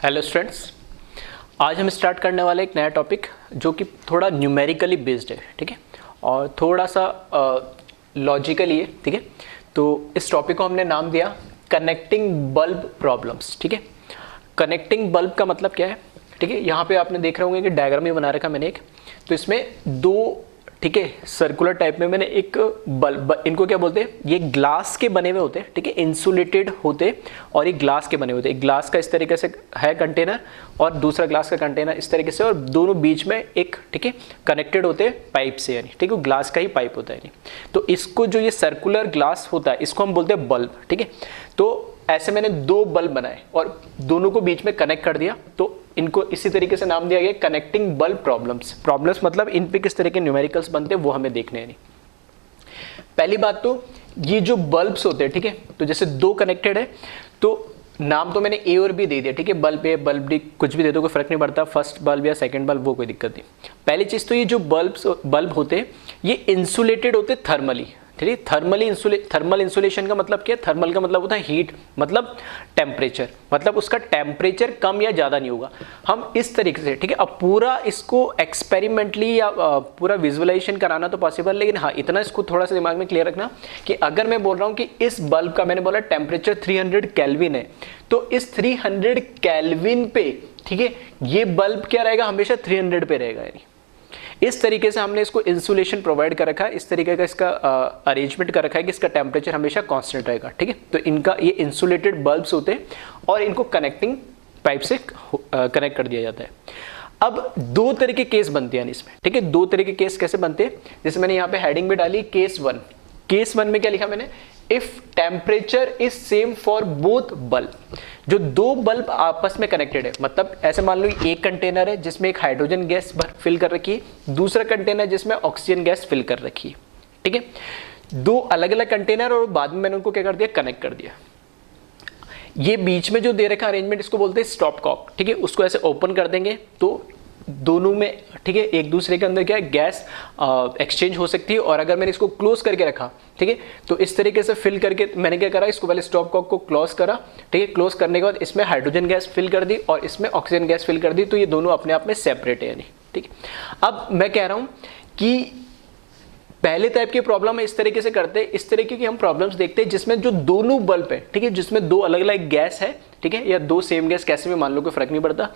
Hello students, आज हम start करने वाले एक नया टॉपिक जो कि थोड़ा न्यूमेरिकली बेस्ड है, ठीक है, और थोड़ा सा लॉजिकली है, ठीक है। तो इस टॉपिक को हमने नाम दिया कनेक्टिंग बल्ब प्रॉब्लम्स, ठीक है। कनेक्टिंग बल्ब का मतलब क्या है, ठीक है। यहाँ पे आपने देख रहे होंगे कि डायग्राम ही बना रखा मैंने एक, तो इसमें दो, ठीक है, सर्कुलर टाइप में मैंने एक बल्ब, इनको क्या बोलते हैं, ये ग्लास के बने हुए होते हैं, ठीक है, इंसुलेटेड होते और ये ग्लास के बने हुए होते हैं। एक ग्लास का इस तरीके से है कंटेनर और दूसरा ग्लास का कंटेनर इस तरीके से, और दोनों बीच में एक, ठीक है, कनेक्टेड होते हैं पाइप से, यानी ठीक है, ग्लास का ही पाइप होता है यानी। तो इसको जो ये सर्कुलर ग्लास होता है इसको हम बोलते हैं बल्ब, ठीक है। तो ऐसे मैंने दो बल्ब बनाए और दोनों को बीच में कनेक्ट कर दिया, तो इनको इसी तरीके से नाम दिया गया कनेक्टिंग बल्ब प्रॉब्लम्स। प्रॉब्लम्स मतलब इन पे किस तरह के न्यूमेरिकल्स बनते हैं वो हमें देखने हैं। नहीं, पहली बात तो ये जो बल्ब्स होते हैं, ठीक है, तो जैसे दो कनेक्टेड है तो नाम तो मैंने ए और बी दे दिया, ठीक है, बल्ब ए बल्ब डी कुछ भी दे दो, कोई फर्क नहीं पड़ता, फर्स्ट बल्ब या सेकंड बल्ब वो कोई दिक्कत नहीं। पहली चीज तो ये जो बल्ब होते हैं ये इंसुलेटेड होते थर्मली, ठीक है। थर्मल इंसुलेशन का मतलब क्या है, थर्मल का मतलब होता है हीट, मतलब टेम्परेचर, मतलब उसका टेम्परेचर कम या ज्यादा नहीं होगा। हम इस तरीके से, ठीक है, अब पूरा इसको एक्सपेरिमेंटली या पूरा विजुअलाइजेशन कराना तो पॉसिबल, लेकिन हाँ इतना इसको थोड़ा सा दिमाग में क्लियर रखना कि अगर मैं बोल रहा हूँ कि इस बल्ब का, मैंने बोला टेम्परेचर 300 केल्विन है, तो इस 300 केल्विन पे, ठीक है, ये बल्ब क्या रहेगा, हमेशा 300 पे रहेगा। यानी इस तरीके से हमने इसको इंसुलेशन प्रोवाइड कर रखा है, इस तरीके का इसका अरेंजमेंट कर रखा है कि इसका टेम्परेचर हमेशा कांस्टेंट रहेगा, ठीक है। तो इनका ये इंसुलेटेड बल्ब्स होते हैं और इनको कनेक्टिंग पाइप से कनेक्ट कर दिया जाता है। अब दो तरह के केस बनते हैं इसमें, ठीक है। दो तरह के केस कैसे बनते हैं, जैसे मैंने यहाँ पे हेडिंग में डाली केस वन। केस वन में क्या लिखा मैंने, if temperature is same for both bulb. जो दो बल्ब आपस में कनेक्टेड है, मतलब ऐसे मान लो एक कंटेनर है जिसमें एक हाइड्रोजन गैस फिल कर रखी है, दूसरा कंटेनर जिसमें ऑक्सीजन गैस फिल कर रखी है, ठीक है। दो अलग अलग कंटेनर और बाद में मैंने उनको क्या कर दिया, कनेक्ट कर दिया। ये बीच में जो दे रखा अरेंजमेंट इसको बोलते हैं स्टॉप कॉक, ठीक है। उसको ऐसे ओपन कर देंगे तो दोनों में, ठीक है, एक दूसरे के अंदर क्या है, गैस एक्सचेंज हो सकती है। और अगर मैंने इसको क्लोज करके रखा, ठीक है, तो इस तरीके से फिल करके मैंने क्या करा, इसको पहले स्टॉप कॉक को क्लोज करा, ठीक है। क्लोज करने के बाद इसमें हाइड्रोजन गैस फिल कर दी और इसमें ऑक्सीजन गैस फिल कर दी, तो ये दोनों अपने आप में सेपरेट है यानी, ठीक है। अब मैं कह रहा हूं कि पहले टाइप की प्रॉब्लम है इस तरीके से करते हैं, इस तरीके की हम प्रॉब्लम्स देखते हैं जिसमें जो दोनों बल्ब है, ठीक है, जिसमें दो अलग अलग गैस है, ठीक है, या दो सेम गैस कैसे भी मान लो, कोई फर्क नहीं पड़ता,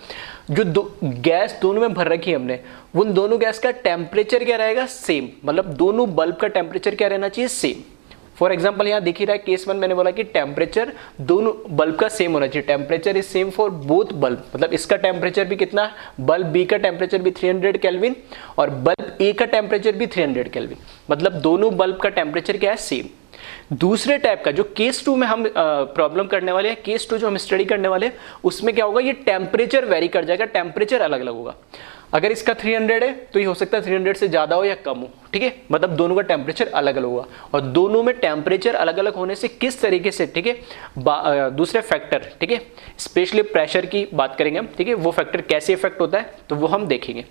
जो दो गैस दोनों में भर रखी है हमने, उन दोनों गैस का टेम्परेचर क्या रहेगा, सेम, मतलब दोनों बल्ब का टेम्परेचर क्या रहना चाहिए, सेम। फॉर एग्जाम्पल यहाँ दिख ही रहा है केस वन, मैंने बोला कि टेम्परेचर दोनों बल्ब का सेम होना चाहिए, temperature is same for both bulb, मतलब इसका टेम्परेचर भी कितना, बल्ब बी का टेम्परेचर भी 300 केल्विन और बल्ब ए का टेम्परेचर भी 300 केल्विन, मतलब दोनों बल्ब का टेम्परेचर क्या है, सेम। दूसरे टाइप का जो केस टू में हम प्रॉब्लम करने वाले हैं, केस टू जो हम स्टडी करने वाले हैं, उसमें क्या होगा, ये टेम्परेचर वेरी कर जाएगा, टेम्परेचर अलग अलग होगा। अगर इसका 300 है तो ये हो सकता है 300 से ज्यादा हो या कम हो, ठीक है, मतलब दोनों का टेम्परेचर अलग अलग होगा। और दोनों में टेम्परेचर अलग अलग होने से किस तरीके से, ठीक है, दूसरे फैक्टर, ठीक है, स्पेशली प्रेशर की बात करेंगे हम, ठीक है, वो फैक्टर कैसे इफेक्ट होता है तो वो हम देखेंगे।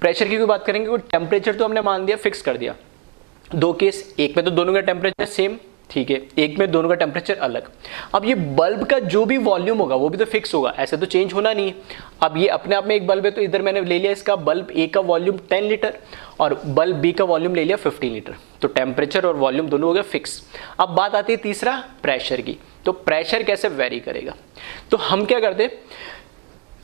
प्रेशर की भी बात करेंगे, टेम्परेचर तो हमने मान दिया, फिक्स कर दिया। दो केस, एक में तो दोनों का टेम्परेचर सेम, ठीक है, एक में दोनों का टेम्परेचर अलग। अब ये बल्ब का जो भी वॉल्यूम होगा वो भी तो फिक्स होगा, ऐसे तो चेंज होना नहीं। अब ये अपने आप में एक बल्ब है, तो इधर मैंने ले लिया इसका बल्ब ए का वॉल्यूम 10 लीटर और बल्ब बी का वॉल्यूम ले लिया 15 लीटर, तो टेम्परेचर और वॉल्यूम दोनों हो गया फिक्स। अब बात आती है तीसरा प्रेशर की, तो प्रेशर कैसे वेरी करेगा, तो हम क्या करते हैं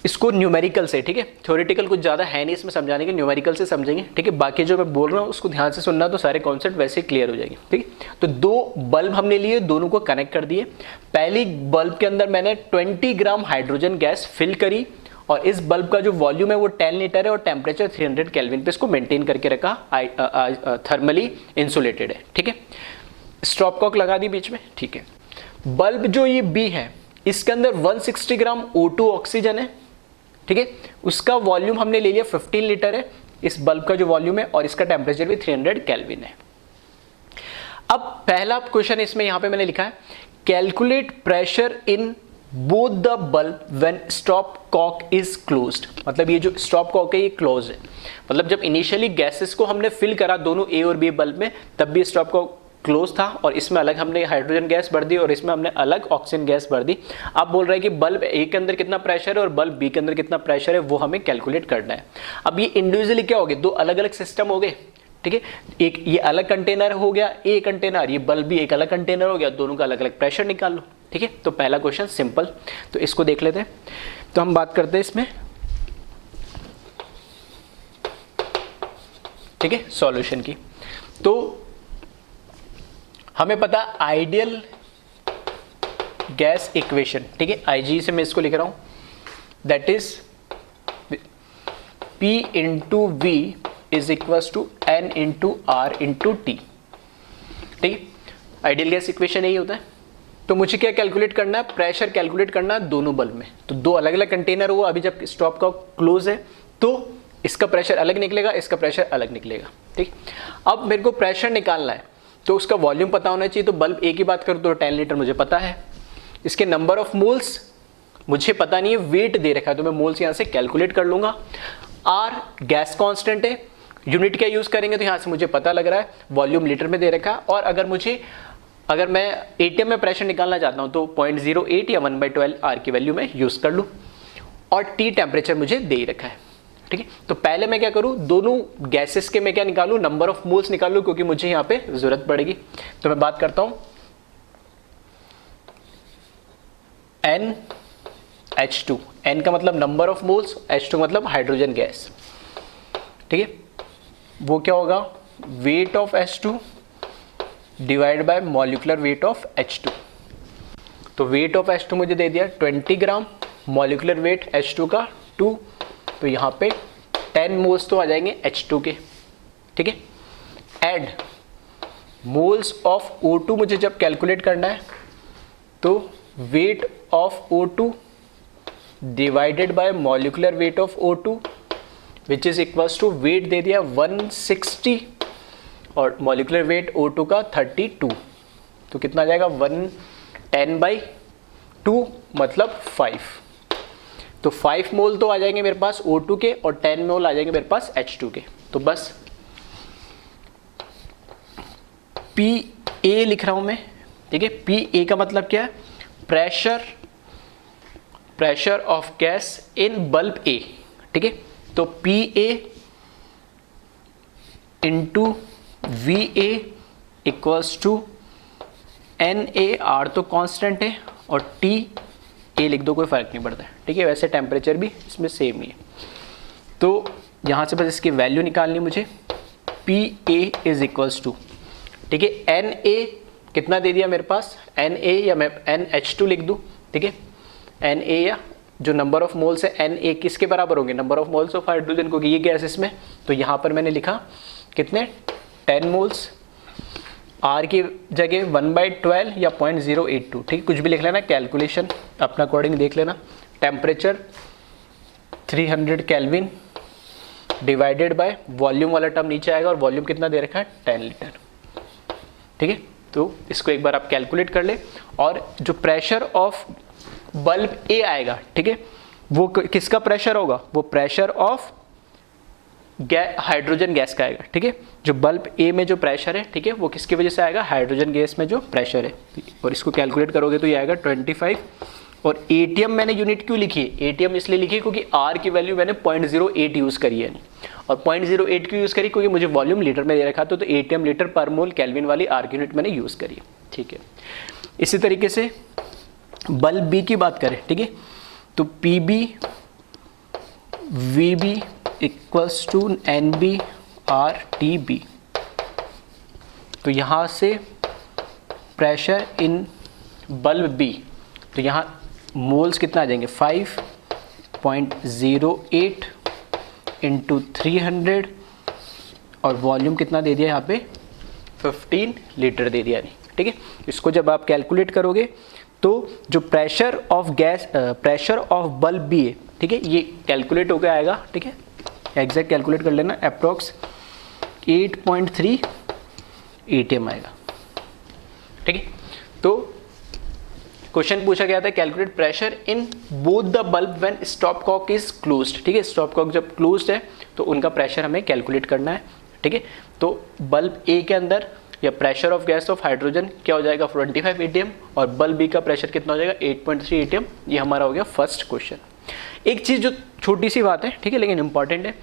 इसको न्यूमेरिकल से, ठीक है, थ्योरेटिकल कुछ ज्यादा है नहीं इसमें समझाने के, न्यूमेरिकल से समझेंगे, ठीक है। बाकी जो मैं बोल रहा हूँ उसको ध्यान से सुनना, तो सारे कॉन्सेप्ट वैसे क्लियर हो जाएंगे, ठीक है। तो दो बल्ब हमने लिए, दोनों को कनेक्ट कर दिए। पहली बल्ब के अंदर मैंने 20 ग्राम हाइड्रोजन गैस फिल करी और इस बल्ब का जो वॉल्यूम है वो 10 लीटर है और टेम्परेचर 300 केल्विन पे इसको मेंटेन करके रखा, थर्मली इंसुलेटेड है, ठीक है। स्टॉप कॉक लगा दी बीच में, ठीक है। बल्ब जो ये बी है इसके अंदर 160 ग्राम O2 ऑक्सीजन है, ठीक है, उसका वॉल्यूम हमने ले लिया 15 लीटर है इस बल्ब का जो वॉल्यूम है और इसका टेम्परेचर भी 300 केल्विन है। अब पहला क्वेश्चन इसमें यहां पे मैंने लिखा है calculate pressure in both the bulb when stop Kock is closed, मतलब ये जो स्टॉप कॉक है ये क्लोज है, मतलब जब इनिशियली गैसेस को हमने फिल करा दोनों ए और बी बल्ब में तब भी स्टॉप कॉक क्लोज था और इसमें अलग हमने हाइड्रोजन गैस भर दी और इसमें हमने अलग ऑक्सीजन गैस भर दी। अब बोल रहा है कि बल्ब ए के अंदर कितना प्रेशर है और बल्ब बी के अंदर कितना प्रेशर है, वो हमें कैलकुलेट करना है। अब ये इंडिविजुअली क्या हो गए, दो अलग अलग सिस्टम हो गए, ठीक है। एक ये अलग कंटेनर हो गया, ए कंटेनर, ये बल्ब भी एक अलग कंटेनर हो गया, दोनों का अलग अलग प्रेशर निकाल लो, ठीक है। तो पहला क्वेश्चन सिंपल, तो इसको देख लेते हैं। तो हम बात करते हैं इसमें, ठीक है, सॉल्यूशन की। तो हमें पता आइडियल गैस इक्वेशन, ठीक है, आईजी से मैं इसको लिख रहा हूं, that is P into V is equal to N into R into T, ठीक है। आइडियल गैस इक्वेशन यही होता है। तो मुझे क्या कैलकुलेट करना है, प्रेशर कैलकुलेट करना है दोनों बल्ब में। तो दो अलग अलग कंटेनर हुआ, अभी जब स्टॉप का क्लोज है तो इसका प्रेशर अलग निकलेगा, इसका प्रेशर अलग निकलेगा, ठीक। अब मेरे को प्रेशर निकालना है तो उसका वॉल्यूम पता होना चाहिए। तो बल्ब ए की बात करूँ तो 10 लीटर मुझे पता है, इसके नंबर ऑफ मोल्स मुझे पता नहीं है, वेट दे रखा है तो मैं मोल्स यहाँ से कैलकुलेट कर लूंगा। आर गैस कांस्टेंट है, यूनिट क्या यूज करेंगे तो यहाँ से मुझे पता लग रहा है, वॉल्यूम लीटर में दे रखा है। और अगर मैं एटीएम में प्रेशर निकालना चाहता हूँ तो 0.08 या 1/12 आर की वैल्यू में यूज कर लूँ। और टी टेम्परेचर मुझे दे रखा है, ठीक है। तो पहले मैं क्या करूँ, दोनों गैसेस के मैं क्या निकालूँ, नंबर ऑफ मोल्स निकालूँ, क्योंकि मुझे यहाँ पे जरूरत पड़ेगी। तो मैं बात करता हूँ NH2, N का मतलब नंबर ऑफ मोल्स, H2 मतलब हाइड्रोजन गैस, ठीक है। वो क्या होगा, weight of H2 divide by molecular weight of H2। तो वेट ऑफ H2 मुझे दे दिया 20 ग्राम, मॉलिक्यूलर वेट H2 का 2, तो यहाँ पे 10 मोल्स तो आ जाएंगे H2 के, ठीक है। एड मोल्स ऑफ O2 मुझे जब कैलकुलेट करना है तो weight of O2 divided by molecular weight of O2 which is equals to, weight दे दिया 160 और मॉलिक्यूलर वेट O2 का 32, तो कितना आ जाएगा 110/2 मतलब 5। तो 5 मोल तो आ जाएंगे मेरे पास O2 के और 10 मोल आ जाएंगे मेरे पास H2 के। तो बस PA लिख रहा हूं मैं, ठीक है। PA का मतलब क्या है, pressure of gas in bulb A, ठीक है। तो PA into VA equals to NA, R तो कांस्टेंट है और T A लिख दो, कोई फर्क नहीं पड़ता है, ठीक है। वैसे टेम्परेचर भी इसमें सेम ही है। तो यहाँ से बस इसकी वैल्यू निकालनी मुझे, PA इज इक्वल्स टू, ठीक है, NA कितना दे दिया मेरे पास, NA या मैं NH2 लिख दूँ, ठीक है। NA या जो नंबर ऑफ मोल्स है NA किसके बराबर होंगे, number of moles of hydrogen, क्योंकि ये गैस इसमें। तो यहाँ पर मैंने लिखा कितने, 10 मोल्स, R की जगह 1/12 या 0.082, ठीक, कुछ भी लिख लेना, कैलकुलेशन अपना अकॉर्डिंग देख लेना। Temperature 300 kelvin divided by volume वाला टर्म नीचे आएगा और वॉल्यूम कितना दे रखा है 10 लीटर, ठीक है। तो इसको एक बार आप कैलकुलेट कर ले। और जो प्रेशर ऑफ बल्ब ए आएगा, ठीक है, वो किसका प्रेशर होगा, वो प्रेशर ऑफ हाइड्रोजन गैस का आएगा, ठीक है। जो बल्ब ए में जो प्रेशर है, ठीक है, वो किसकी वजह से आएगा, हाइड्रोजन गैस में जो प्रेशर है। और इसको कैलकुलेट करोगे तो ये आएगा 25। और एटीएम मैंने यूनिट क्यों लिखी है, एटीएम इसलिए लिखी क्योंकि आर की वैल्यू मैंने 0.08 यूज करी है, और 0.08 क्यों यूज करी, क्योंकि मुझे वॉल्यूम लीटर में दे रखा था, तो एटीएम लीटर पर मोल केल्विन वाली आर की यूनिट मैंने यूज करी है, ठीक है। इसी तरीके से बल्ब बी की बात करें, ठीक है, तो PB VB equals to NB RTB। तो यहाँ से प्रेशर इन बल्ब बी, तो यहाँ मोल्स कितना आ जाएंगे 5.08 इंटू 300 और वॉल्यूम कितना दे दिया यहाँ पे 15 लीटर दे दिया, नहीं, ठीक है। इसको जब आप कैलकुलेट करोगे तो जो प्रेशर ऑफ बल्ब बी है, ठीक है, ये कैलकुलेट होकर आएगा, ठीक है, एग्जैक्ट कैलकुलेट कर लेना, अप्रॉक्स 8.3 ATM आएगा, ठीक है। तो क्वेश्चन पूछा गया था calculate pressure in both the bulb when stop Kock is closed, ठीक है। स्टॉप कॉक जब क्लोज्ड है तो उनका प्रेशर हमें कैलकुलेट करना है, ठीक है। तो बल्ब ए के अंदर या pressure of gas off hydrogen क्या हो जाएगा 25 atm, और बल्ब बी का प्रेशर कितना हो जाएगा 8.3 atm। ये हमारा हो गया फर्स्ट क्वेश्चन। एक चीज़ जो छोटी सी बात है, ठीक है, लेकिन इंपॉर्टेंट है।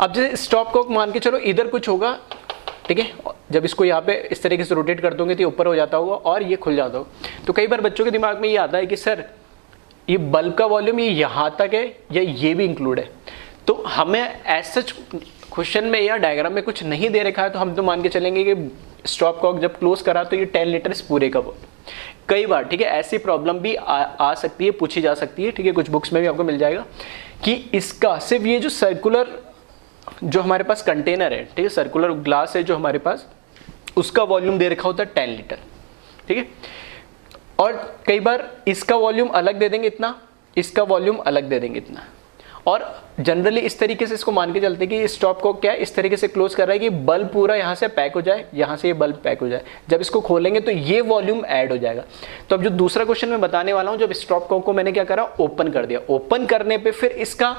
अब जैसे स्टॉप कॉक मान के चलो इधर कुछ होगा, ठीक है, जब इसको यहाँ पे इस तरीके से रोटेट कर दोगे तो ऊपर हो जाता होगा और ये खुल जाता होगा। तो कई बार बच्चों के दिमाग में ये आता है कि सर ये बल्ब का वॉल्यूम ये यहाँ तक है या ये भी इंक्लूड है। तो हमें एज सच क्वेश्चन में या डायग्राम में कुछ नहीं दे रखा है, तो हम तो मान के चलेंगे कि स्टॉप कॉक जब क्लोज करा तो ये 10 लीटर इस पूरे का। कई बार, ठीक है, ऐसी प्रॉब्लम भी आ सकती है, पूछी जा सकती है, ठीक है, कुछ बुक्स में भी आपको मिल जाएगा कि इसका सिर्फ ये जो सर्कुलर जो हमारे पास कंटेनर है, ठीक है, सर्कुलर ग्लास है जो हमारे पास, उसका वॉल्यूम दे रखा होता है 10 लीटर, ठीक है। और कई बार इसका वॉल्यूम अलग दे देंगे इतना, इसका वॉल्यूम अलग दे देंगे इतना, और जनरली इस तरीके से इसको मान के चलते कि स्टॉप को क्या इस तरीके से क्लोज कर रहा है कि बल्ब पूरा यहाँ से पैक हो जाए, यहाँ से ये बल्ब पैक हो जाए। जब इसको खोलेंगे तो ये वॉल्यूम ऐड हो जाएगा। तो अब जो दूसरा क्वेश्चन मैं बताने वाला हूँ, जब स्टॉप को मैंने क्या करा, ओपन कर दिया। ओपन करने पे फिर इसका,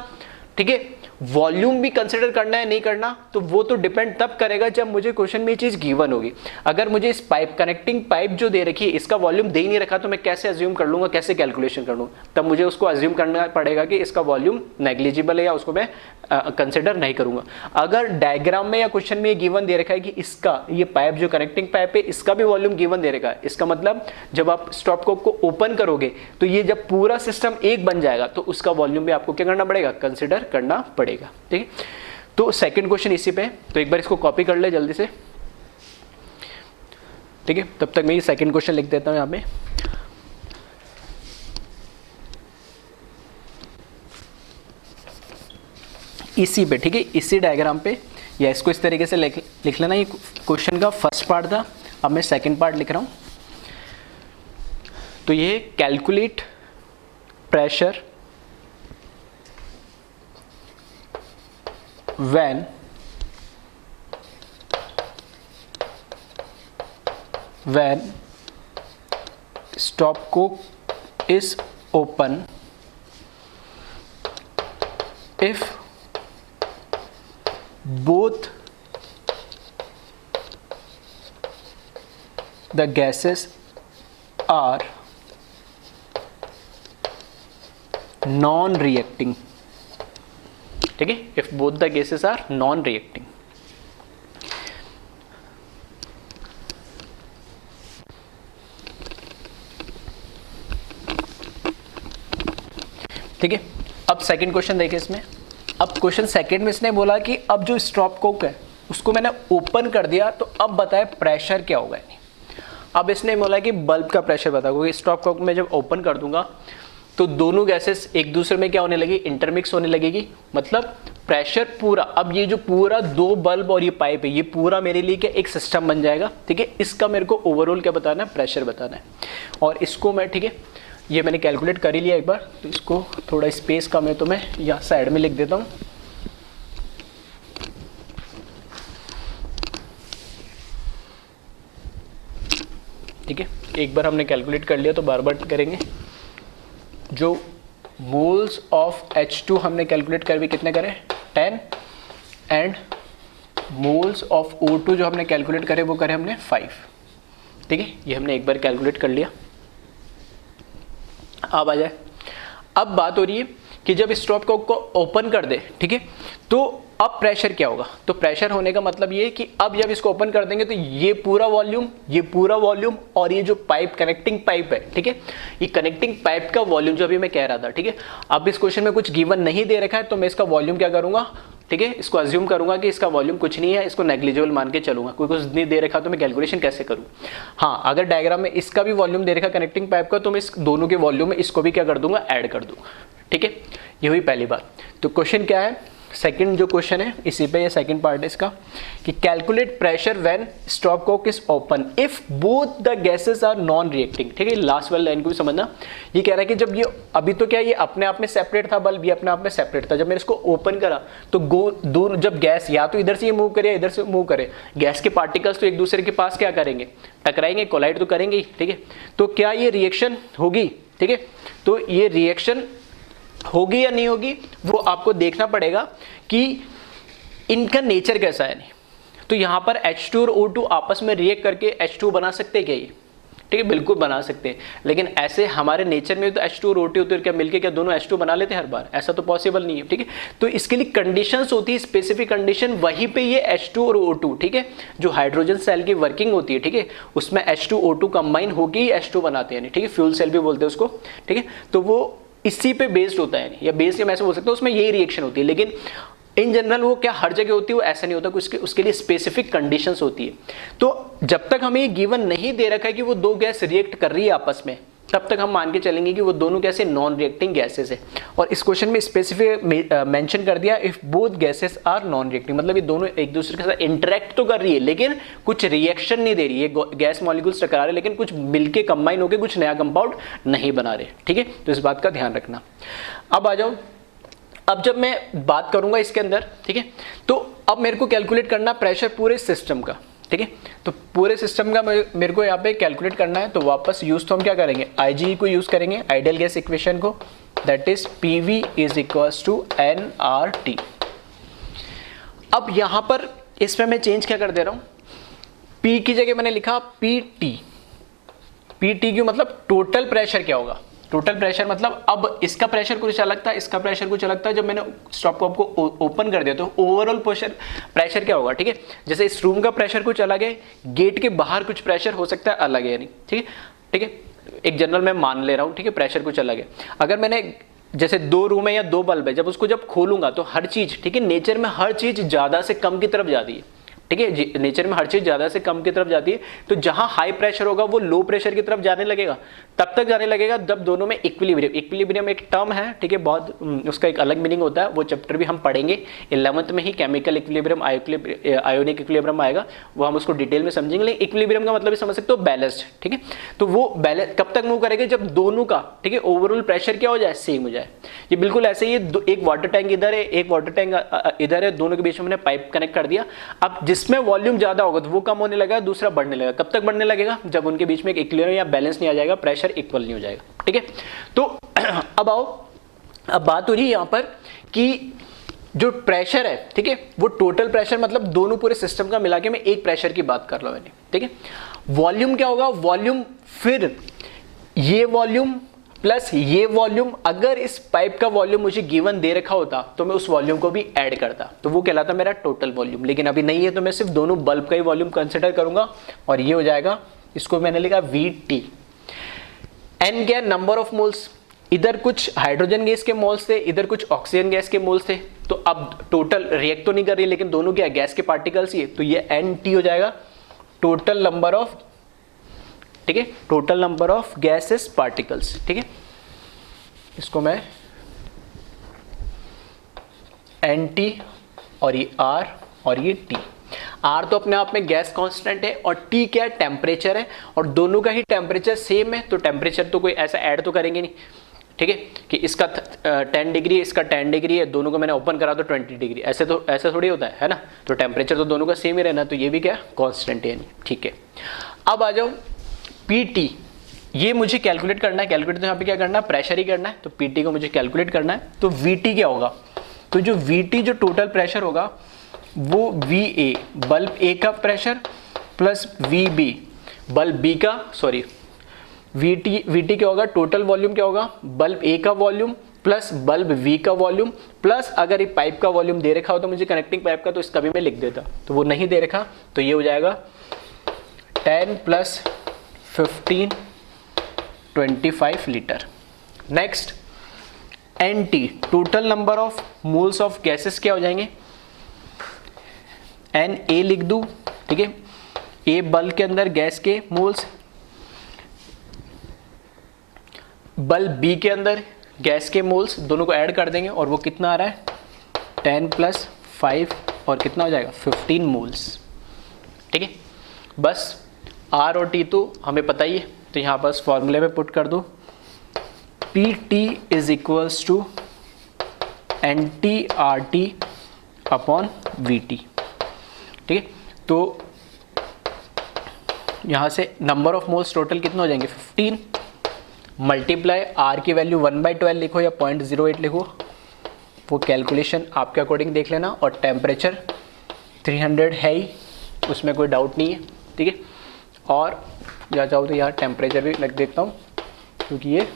ठीक है, वॉल्यूम भी कंसिडर करना है नहीं करना, तो वो तो डिपेंड तब करेगा जब मुझे क्वेश्चन में ये चीज गिवन होगी। अगर मुझे इस पाइप, कनेक्टिंग पाइप जो दे रखी है, इसका वॉल्यूम दे ही नहीं रखा, तो मैं कैसे अज्यूम कर लूंगा, कैसे कैलकुलेशन कर लूंगा? तब मुझे उसको अज्यूम करना पड़ेगा कि इसका वॉल्यूम नेग्लिजिबल है या उसको मैं कंसिडर नहीं करूंगा। अगर डायग्राम में या क्वेश्चन में ये गिवन दे रखा है कि इसका, ये पाइप जो कनेक्टिंग पाइप है, इसका भी वॉल्यूम गिवन दे रखा है, इसका मतलब जब आप स्टॉप को ओपन करोगे तो ये जब पूरा सिस्टम एक बन जाएगा तो उसका वॉल्यूम भी आपको क्या करना पड़ेगा, कंसिडर करना पड़ेगा, ठीक है। तो सेकंड क्वेश्चन इसी पे है, तो एक बार इसको कॉपी कर ले जल्दी से, ठीक है। तब तक मैं ये सेकंड क्वेश्चन लिख देता हूं यहां पे। इसी पे, ठीक है, इसी डायग्राम पे, या इसको इस तरीके से लिख लेना। ये क्वेश्चन का फर्स्ट पार्ट था, अब मैं सेकंड पार्ट लिख रहा हूं। तो ये calculate pressure when stop coke is open if both the gases are non-reacting, ठीक है, if both the gases are non-reacting। ठीक है, अब सेकंड क्वेश्चन देखिए इसमें। अब क्वेश्चन सेकंड में इसने बोला कि अब जो स्टॉप कोक है उसको मैंने ओपन कर दिया, तो अब बताए प्रेशर क्या होगा। अब इसने बोला कि बल्ब का प्रेशर बताओ, क्योंकि स्टॉप कोक में जब ओपन कर दूंगा तो दोनों गैसेस एक दूसरे में क्या होने लगेगी, इंटरमिक्स होने लगेगी, मतलब प्रेशर पूरा, अब ये जो पूरा दो बल्ब और ये पाइप है, ये पूरा मेरे लिए क्या एक सिस्टम बन जाएगा, ठीक है। इसका मेरे को ओवरऑल क्या बताना है, प्रेशर बताना है। और इसको मैं, ठीक है, ये मैंने कैलकुलेट कर ही लिया एक बार, तो इसको थोड़ा स्पेस कम है तो मैं यहाँ साइड में लिख देता हूँ। ठीक है, एक बार हमने कैलकुलेट कर लिया तो बार बार करेंगे। जो मोल्स ऑफ H2 हमने कैलकुलेट कर भी कितने करें 10, एंड मोल्स ऑफ O2 जो हमने कैलकुलेट करे वो करे हमने 5, ठीक है। ये हमने एक बार कैलकुलेट कर लिया। अब आ जाए, अब बात हो रही है कि जब स्टॉप को ओपन कर दे, ठीक है, तो अब प्रेशर क्या होगा। तो प्रेशर होने का मतलब ये है कि अब जब इसको ओपन कर देंगे तो ये पूरा वॉल्यूम और ये जो पाइप, कनेक्टिंग पाइप है, ठीक है, ये कनेक्टिंग पाइप का वॉल्यूम जो अभी मैं कह रहा था, ठीक है। अब इस क्वेश्चन में कुछ गिवन नहीं दे रखा है तो मैं इसका वॉल्यूम क्या करूंगा, ठीक है, इसको अज्यूम करूंगा कि इसका वॉल्यूम कुछ नहीं है, इसको नेग्लिजिबल मान के चलूंगा, कोई कुछ नहीं दे रखा तो मैं कैलकुलेशन कैसे करूं। हाँ, अगर डायग्राम में इसका भी वॉल्यूम दे रखा कनेक्टिंग पाइप का, तो मैं इस दोनों के वॉल्यूम में इसको भी क्या कर दूंगा, ऐड कर दूंगा, ठीक है। ये हुई पहली बात। तो क्वेश्चन क्या है, सेकंड जो क्वेश्चन है इसी पे, ये सेकंड पार्ट है इसका, कि calculate pressure when stop Coke is open if both the gases are non reacting, ठीक है। लास्ट वाली लाइन को भी समझना। ये कह रहा है कि जब ये अभी तो क्या ये अपने आप में सेपरेट था बल्ब, ये अपने आप में सेपरेट था, जब मैंने इसको ओपन करा तो दोनों जब गैस या तो इधर से ये मूव करे या इधर से मूव करे, गैस के पार्टिकल्स तो एक दूसरे के पास क्या करेंगे, टकराएंगे, कोलाइड तो करेंगे ही, ठीक है। तो क्या ये रिएक्शन होगी, ठीक है। तो ये रिएक्शन होगी या नहीं होगी वो आपको देखना पड़ेगा कि इनका नेचर कैसा है। नहीं तो यहाँ पर H2 और O2 आपस में रिएक्ट करके H2 बना सकते हैं क्या ये? ठीक है, बिल्कुल बना सकते हैं, लेकिन ऐसे हमारे नेचर में तो H2 और O2 क्या मिलके क्या दोनों H2 बना लेते हैं हर बार? ऐसा तो पॉसिबल नहीं है। ठीक है, तो इसके लिए कंडीशंस होती है, स्पेसिफिक कंडीशन, वहीं पे ये H2 और O2, ठीक है, जो हाइड्रोजन सेल की वर्किंग होती है, ठीक है, उसमें H2 O2 कंबाइन होके ही H2 बनाते हैं, ठीक है, फ्यूल सेल भी बोलते हैं उसको। ठीक है, तो वो इसी पे बेस्ड होता है, या बेस्ड या मैं ऐसे बोल सकता हूँ, उसमें यही रिएक्शन होती है। लेकिन इन जनरल वो क्या हर जगह होती है, वो ऐसा नहीं होता, उसके लिए स्पेसिफिक कंडीशंस होती है। तो जब तक हमें ये गिवन नहीं दे रखा है कि वो दो गैस रिएक्ट कर रही है आपस में, तब तक हम मान के चलेंगे कि वो दोनों कैसे नॉन रिएक्टिंग गैसेस है। और इस क्वेश्चन में स्पेसिफिक मेंशन कर दिया if both gases are non reacting, मतलब ये दोनों एक दूसरे के साथ इंटरेक्ट तो कर रही है लेकिन कुछ रिएक्शन नहीं दे रही है, गैस मॉलिक्यूल्स टकरा रहे लेकिन कुछ मिलके कंबाइन होकर कुछ नया कंपाउंड नहीं बना रहे। ठीक है, तो इस बात का ध्यान रखना। अब आ जाओ, अब जब मैं बात करूंगा इसके अंदर, ठीक है, तो अब मेरे को कैलकुलेट करना प्रेशर पूरे सिस्टम का। ठीक है, तो पूरे सिस्टम का मेरे को यहाँ पे कैलकुलेट करना है। तो वापस यूज तो हम क्या करेंगे, IGE को यूज करेंगे, आइडियल गैस इक्वेशन को, that is PV is equals to nRT। अब यहां पर इसमें मैं चेंज क्या कर दे रहा हूं, P की जगह मैंने लिखा PT। PT क्यों, मतलब टोटल प्रेशर क्या होगा, टोटल प्रेशर मतलब अब इसका प्रेशर कुछ अलग था, इसका प्रेशर कुछ अलग था। जब मैंने स्टॉप कॉप को ओपन कर दिया तो ओवरऑल प्रेशर क्या होगा। ठीक है, जैसे इस रूम का प्रेशर कुछ अलग है, गेट के बाहर कुछ प्रेशर हो सकता है अलग है, यानी ठीक है, ठीक है, एक जनरल मैं मान ले रहा हूं, ठीक है, प्रेशर कुछ अलग है। अगर मैंने जैसे 2 रूम है या 2 बल्ब है, जब उसको जब खोलूंगा तो हर चीज, ठीक है, नेचर में हर चीज ज्यादा से कम की तरफ जाती है। ठीक है, नेचर में हर चीज ज्यादा से कम की तरफ जाती है। तो जहां हाई प्रेशर होगा वो लो प्रेशर की तरफ जाने लगेगा, तब तक जाने लगेगा जब दोनों में इक्विलिब्रियम एक टर्म है, ठीक है, बहुत उसका एक अलग मीनिंग होता है, वो चैप्टर भी हम पढ़ेंगे 11th में ही, केमिकल इक्विलिब्रियम, आयोनिक इक्विलिब्रियम आएगा, वो हम उसको डिटेल में समझेंगे। लेकिन इक्विलिब्रियम का मतलब भी समझ सकते हो बैलेंस्ड। ठीक है, तो वो बैलेंस कब तक मूव करेगा, जब दोनों का, ठीक है, ओवरऑल प्रेशर क्या हो जाए, सेम हो जाए। ये बिल्कुल ऐसे ही, एक वाटर टैंक इधर है, एक वाटर टैंक इधर है, दोनों के बीच में मैंने पाइप कनेक्ट कर दिया। अब जिसमें वॉल्यूम ज्यादा होगा तो वो कम होने लगेगा, दूसरा बढ़ने लगेगा। कब तक बढ़ने लगेगा, जब उनके बीच में एक इक्विलिब्रियम या बैलेंस नहीं आ जाएगा, प्रेशर इक्वल नहीं हो जाएगा। ठीक है, तो अब आओ, अब बात हो रही है यहां पर कि जो प्रेशर है, ठीक है, वो टोटल प्रेशर मतलब दोनों पूरे सिस्टम का मिला के मैं एक प्रेशर की बात कर रहा हूं। ठीक है, वॉल्यूम क्या होगा, वॉल्यूम फिर ये वॉल्यूम प्लस ये वॉल्यूम, अगर इस पाइप का वॉल्यूम मुझे गिवन दे रखा होता तो मैं उस वॉल्यूम को भी ऐड करता, तो वो कहलाता मेरा टोटल वॉल्यूम। लेकिन अभी नहीं है तो मैं सिर्फ दोनों बल्ब का ही वॉल्यूम कंसिडर करूंगा और ये हो जाएगा, इसको मैंने लिखा VT। N क्या, नंबर ऑफ मोल्स, इधर कुछ हाइड्रोजन गैस के मोल्स थे, इधर कुछ ऑक्सीजन गैस के मोल्स थे, तो अब टोटल रिएक्ट तो नहीं कर रही लेकिन दोनों क्या गैस के पार्टिकल्स ही है, तो ये NT हो जाएगा, टोटल नंबर ऑफ, ठीक है, total number of gases particles. ठीक है, इसको मैं NT और ये R और ये T। R तो अपने आप में गैस कांस्टेंट है और T क्या है, टेम्परेचर है, और दोनों का ही टेम्परेचर सेम है, तो टेम्परेचर तो कोई ऐसा ऐड तो करेंगे नहीं। ठीक है, कि इसका 10 डिग्री, इसका 10 डिग्री है, दोनों को मैंने ओपन करा तो 20 डिग्री, ऐसे तो ऐसा थोड़ी होता है ना, तो टेम्परेचर तो दोनों का सेम ही रहना, तो ये भी क्या कांस्टेंट है। ठीक है, अब आ जाओ PT, ये मुझे कैलकुलेट करना है। कैलकुलेट तो यहाँ पे क्या करना है, प्रेशर ही करना है, तो PT को मुझे कैलकुलेट करना है। तो VT क्या होगा, तो जो VT जो टोटल प्रेशर होगा वो VA बल्ब A का pressure plus VB bulb B का, सॉरी VT क्या होगा, टोटल वॉल्यूम क्या होगा, बल्ब A का वॉल्यूम प्लस बल्ब V का वॉल्यूम प्लस अगर ये पाइप का वॉल्यूम दे रखा हो तो मुझे कनेक्टिंग पाइप का, तो इसका भी मैं लिख देता, तो वो नहीं दे रखा, तो ये हो जाएगा 10 plus 15 25 litre. Next NT, total number of moles of gases क्या हो जाएंगे, NA लिख दूं, ठीक है, A बल्ब के अंदर गैस के मोल्स, बल्ब B के अंदर गैस के मोल्स, दोनों को ऐड कर देंगे और वो कितना आ रहा है 10 प्लस 5 और कितना हो जाएगा 15 मोल्स। ठीक है, बस R और T तो हमें पता ही है, तो यहाँ बस फॉर्मूले में पुट कर दो, PT is equals to NTRT upon VT। ठीक है, तो यहाँ से नंबर ऑफ मोल्स टोटल कितना हो जाएंगे 15 मल्टीप्लाई R की वैल्यू 1/12 लिखो या 0.08 लिखो, वो कैलकुलेशन आपके अकॉर्डिंग देख लेना, और टेम्परेचर 300 है ही, उसमें कोई डाउट नहीं है, ठीक है। और या चाहो तो यहाँ टेम्परेचर भी लग देता हूँ, क्योंकि ये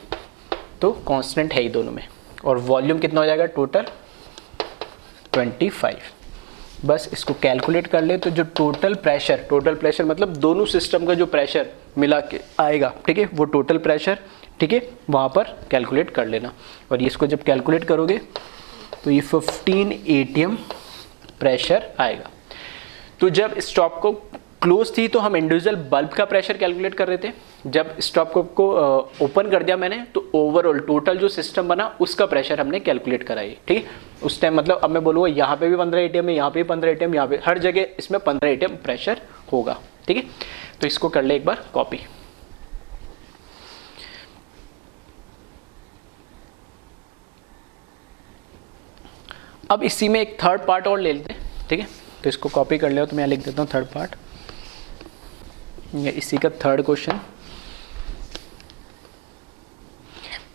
तो कांस्टेंट है ही दोनों में। और वॉल्यूम कितना हो जाएगा टोटल 25। बस इसको कैलकुलेट कर ले तो जो टोटल प्रेशर मतलब दोनों सिस्टम का जो प्रेशर मिला के आएगा, ठीक है, वो टोटल प्रेशर, ठीक है, वहाँ पर कैलकुलेट कर लेना। और इसको जब कैलकुलेट करोगे तो ये 15 ATM प्रेशर आएगा। तो जब स्टॉप को क्लोज थी तो हम इंडिविजुअल बल्ब का प्रेशर कैलकुलेट कर रहे थे। जब स्टॉप को ओपन कर दिया मैंने तो ओवरऑल टोटल जो सिस्टम बना उसका प्रेशर हमने कैलकुलेट करा है, ठीक है। उस टाइम मतलब अब मैं बोलूँगा यहाँ पे भी 15 ATM है, यहाँ पे भी 15 ATM, यहाँ पे हर जगह इसमें 15 ATM प्रेशर होगा, ठीक है। तो इसको कर ले एक बार कॉपी। अब इसी में एक थर्ड पार्ट और ले लेते हैं, ठीक है। तो इसको कॉपी कर ले तो मैं लिख देता हूँ थर्ड पार्ट, इसी का third question.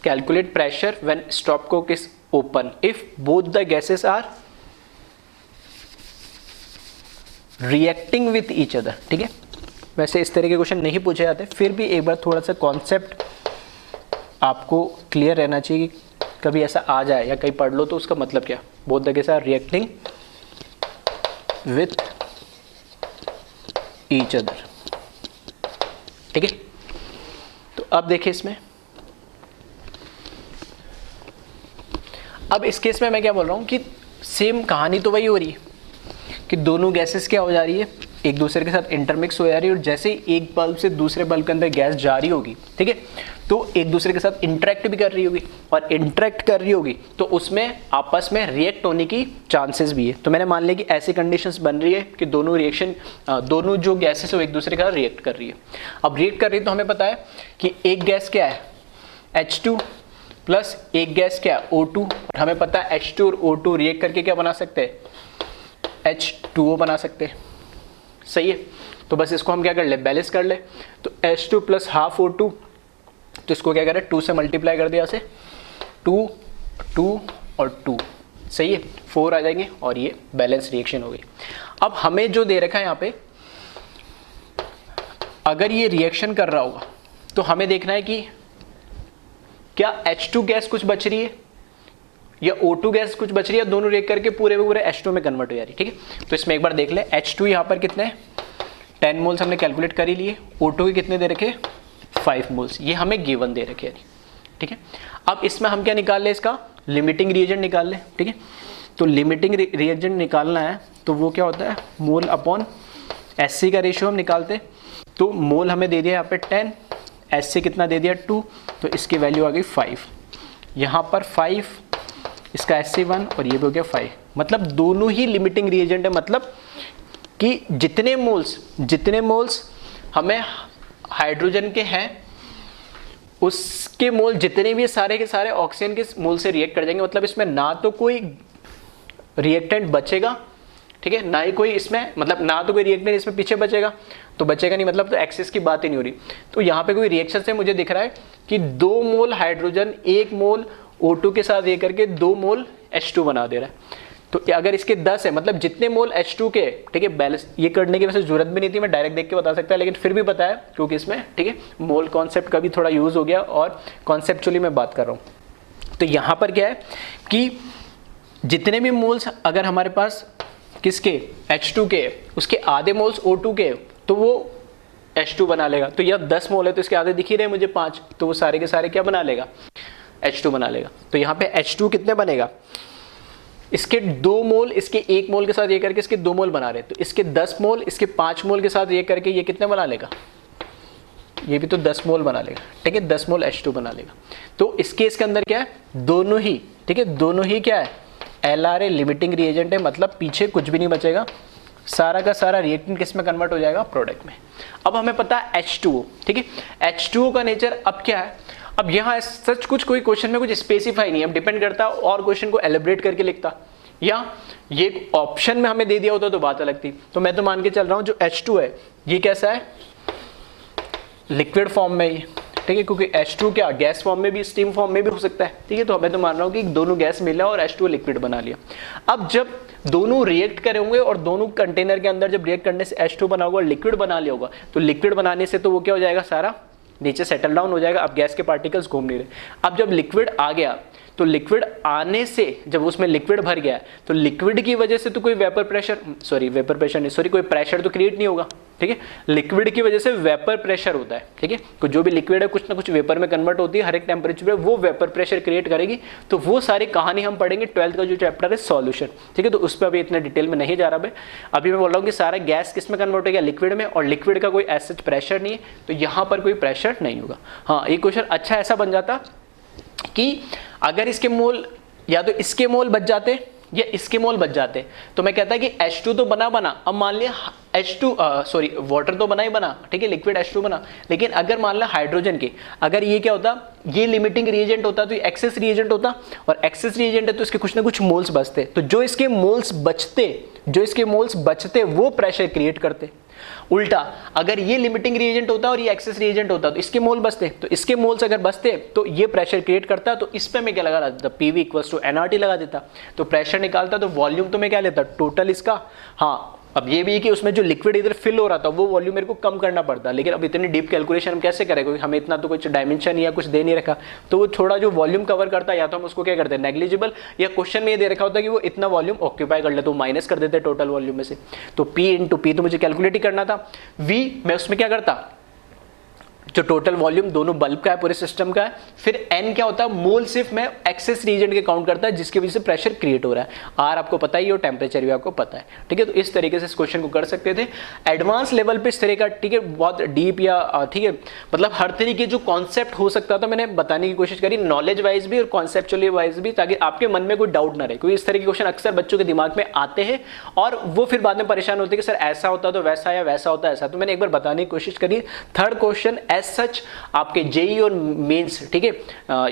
Calculate pressure when stop Coke is open if both the gases are reacting with each other, ठीक है। वैसे इस तरह के क्वेश्चन नहीं पूछे जाते, फिर भी एक बार थोड़ा सा कॉन्सेप्ट आपको क्लियर रहना चाहिए कि कभी ऐसा आ जाए या कहीं पढ़ लो तो उसका मतलब क्या। Both the gases are reacting with each other, ठीक है। तो अब देखिए इसमें, अब इस केस में मैं क्या बोल रहा हूँ कि सेम कहानी तो वही हो रही है कि दोनों गैसेस क्या हो जा रही है, एक दूसरे के साथ इंटरमिक्स हो जा रही है। और जैसे ही एक बल्ब से दूसरे बल्ब के अंदर गैस जा रही होगी, ठीक है, तो एक दूसरे के साथ इंटरेक्ट भी कर रही होगी, और इंटरेक्ट कर रही होगी तो उसमें आपस में रिएक्ट होने की चांसेस भी है। तो मैंने मान लिया कि ऐसी कंडीशंस बन रही है कि दोनों जो गैसेस है वो एक दूसरे के साथ रिएक्ट कर रही है। अब रिएक्ट कर रही है तो हमें पता है कि एक गैस क्या है H2 प्लस एक गैस क्या है O2, और हमें पता है H2 और O2 रिएक्ट करके क्या बना सकते हैं, H2O बना सकते हैं, सही है। तो बस इसको हम क्या कर ले, बैलेंस कर ले। तो H2 प्लस हाफ O2, तो इसको क्या करें 2 से मल्टीप्लाई कर दिया, से 2 2 और 2, सही है, 4 आ जाएंगे और ये बैलेंस रिएक्शन हो गई। अब हमें जो दे रखा है यहाँ पे, अगर ये रिएक्शन कर रहा होगा तो हमें देखना है कि क्या H2 गैस कुछ बच रही है या O2 गैस कुछ बच रही है, दोनों रिएक्ट करके पूरे में पूरे H2 में कन्वर्ट हो जा रही है, ठीक है। तो इसमें एक बार देख ले, H2 यहाँ पर कितने 10 मोल्स हमने कैलकुलेट कर ही लिए, O2 के कितने दे रखे 5 मोल्स, ये हमें गिवन दे रखे हैं, ठीक है। अब इसमें हम क्या निकाल ले, इसका लिमिटिंग रिएजेंट निकाल ले, ठीक है। तो लिमिटिंग रिएजेंट निकालना है तो वो क्या होता है, मोल अपॉन SC का रेशियो हम निकालते। तो मोल हमें दे दिया यहाँ पे 10, SC कितना दे दिया 2, तो इसकी वैल्यू आ गई 5, यहाँ पर 5, इसका SC 1 और ये भी हो गया 5। मतलब दोनों ही लिमिटिंग रिएजेंट है, मतलब कि जितने मोल्स हमें हाइड्रोजन के हैं उसके मोल जितने भी सारे के सारे ऑक्सीजन के मोल से रिएक्ट कर जाएंगे। मतलब इसमें ना तो कोई रिएक्टेंट बचेगा, ठीक है, ना ही कोई इसमें, मतलब ना तो कोई रिएक्टेंट इसमें पीछे बचेगा, तो बचेगा नहीं, मतलब तो एक्सेस की बात ही नहीं हो रही। तो यहाँ पे कोई रिएक्शन से मुझे दिख रहा है कि 2 मोल हाइड्रोजन 1 मोल O2 के साथ ये करके 2 मोल H2 बना दे रहा है। तो अगर इसके 10 है, मतलब जितने मोल H2 के, ठीक है, बैलेंस ये करने की वैसे जरूरत भी नहीं थी, मैं डायरेक्ट देख के बता सकता, लेकिन फिर भी बताया क्योंकि इसमें, ठीक है, मोल कॉन्सेप्ट का भी थोड़ा यूज हो गया और कॉन्सेप्चुअली मैं बात कर रहा हूँ। तो यहाँ पर क्या है कि जितने भी मोल्स अगर हमारे पास किसके H2 के, उसके आधे मोल्स O2 के, तो वो H2 बना लेगा। तो यह 10 मोल है तो इसके आधे दिख ही रहे मुझे 5, तो वो सारे के सारे क्या बना लेगा, H2 बना लेगा। तो यहाँ पे H2 कितने बनेगा, इसके 2 मोल इसके 1 मोल के साथ ये करके इसके 2 मोल बना रहे, तो इसके 10 मोल इसके 5 मोल के साथ ये करके ये कितने बना लेगा, ये भी तो 10 मोल बना लेगा, ठीक है, 10 मोल H2 बना लेगा। तो इस केस के अंदर क्या है, दोनों ही, ठीक है, दोनों ही क्या है LRA लिमिटिंग रिएजेंट है, मतलब पीछे कुछ भी नहीं बचेगा, सारा का सारा रिएक्टेंट किस में कन्वर्ट हो जाएगा, प्रोडक्ट में। अब हमें पता है H2O, ठीक है, H2O का नेचर अब क्या है, अब यहाँ सच कुछ कोई क्वेश्चन में कुछ स्पेसिफाई नहीं है, अब डिपेंड करता और क्वेश्चन को एलिब्रेट करके लिखता, या ये ऑप्शन में हमें दे दिया होता तो बात अलग थी। तो मैं तो मान के चल रहा हूँ जो H2 है ये कैसा है, लिक्विड फॉर्म में ही, ठीक है, क्योंकि H2 क्या गैस फॉर्म में भी स्टीम फॉर्म में भी हो सकता है, ठीक है। तो मैं तो मान रहा हूँ कि दोनों गैस मिला और H2 लिक्विड बना लिया। अब जब दोनों रिएक्ट करे होंगे और दोनों कंटेनर के अंदर जब रिएक्ट करने से H2 बना होगा और लिक्विड बना लिया होगा, तो लिक्विड बनाने से तो वो क्या हो जाएगा, सारा नीचे सेटल डाउन हो जाएगा। अब गैस के पार्टिकल्स घूम नहीं रहे। अब जब लिक्विड आ गया तो लिक्विड आने से जब उसमें लिक्विड भर गया तो लिक्विड की वजह से तो कोई वेपर प्रेशर कोई प्रेशर तो क्रिएट नहीं होगा, ठीक है। लिक्विड की वजह से वेपर प्रेशर होता है, ठीक है। तो जो भी लिक्विड है कुछ ना कुछ वेपर में कन्वर्ट होती है, हर एक टेम्परेचर पे वो वेपर प्रेशर क्रिएट करेगी। तो वो सारी कहानी हम पढ़ेंगे 12th का जो चैप्टर है सॉल्यूशन, ठीक है। तो उस पर अभी इतने डिटेल में नहीं जा रहा भाई। अभी मैं बोल रहा हूँ कि सारा गैस किस में कन्वर्ट हो गया, लिक्विड में, और लिक्विड का कोई ऐसा प्रेशर नहीं है, तो यहाँ पर कोई प्रेशर नहीं होगा। हाँ, ये क्वेश्चन अच्छा ऐसा बन जाता कि अगर इसके मोल या तो इसके मोल बच जाते या इसके मोल बच जाते, तो मैं कहता कि H2 तो बना। अब मान लिया वाटर तो बना ही बना, ठीक है, लिक्विड H2 बना। लेकिन अगर मान लिया हाइड्रोजन के, अगर ये क्या होता, ये लिमिटिंग रिएजेंट होता तो ये एक्सेस रिएजेंट होता, और एक्सेस रिएजेंट है तो इसके कुछ ना कुछ मोल्स बचते। तो जो इसके मोल्स बचते वो प्रेशर क्रिएट करते। उल्टा अगर ये लिमिटिंग रिएजेंट होता और ये एक्सेस रिएजेंट होता तो इसके मोल बचते, तो इसके मोल्स अगर बचते तो ये प्रेशर क्रिएट करता। तो इस पे मैं क्या लगा देता, PV = nRT लगा देता। तो प्रेशर निकालता तो वॉल्यूम तो मैं क्या लेता, टोटल इसका। हाँ, अब ये भी है कि उसमें जो लिक्विड इधर फिल हो रहा था वो वॉल्यूम मेरे को कम करना पड़ता, लेकिन अब इतनी डीप कैलकुलेशन हम कैसे करें, क्योंकि हमें इतना तो कुछ डायमेंशन या कुछ दे नहीं रखा। तो वो थोड़ा जो वॉल्यूम कवर करता है या तो हम उसको क्या करते हैं, नेग्लिजिबल, या क्वेश्चन में ये दे रखा होता है कि वो इतना वॉल्यूम ऑक्यूपाई कर ले तो माइनस कर देते टोटल वॉल्यूम में से। तो P × P तो मुझे कैलकुलेट ही करना था। V मैं उसमें क्या करता, जो टोटल वॉल्यूम दोनों बल्ब का है, पूरे सिस्टम का है। फिर N क्या होता है, मोल सिर्फ मैं एक्सेस रीजन के काउंट करता है जिसकी वजह से प्रेशर क्रिएट हो रहा है। R आपको पता ही हो, टेम्परेचर भी आपको पता है, ठीक है। तो इस तरीके से इस क्वेश्चन को कर सकते थे। एडवांस लेवल पे इस तरह का, ठीक है, बहुत डीप या ठीक है, मतलब हर तरीके जो कॉन्सेप्ट हो सकता था मैंने बताने की कोशिश करी, नॉलेज वाइज भी और कॉन्सेप्चुअली वाइज भी, ताकि आपके मन में कोई डाउट ना रहे। क्योंकि इस तरह के क्वेश्चन अक्सर बच्चों के दिमाग में आते हैं और वो फिर बाद में परेशान होते हैं कि सर ऐसा होता तो वैसा, या वैसा होता ऐसा। तो मैंने एक बार बताने की कोशिश करी। थर्ड क्वेश्चन एज सच आपके जेई और मेंस, ठीक है,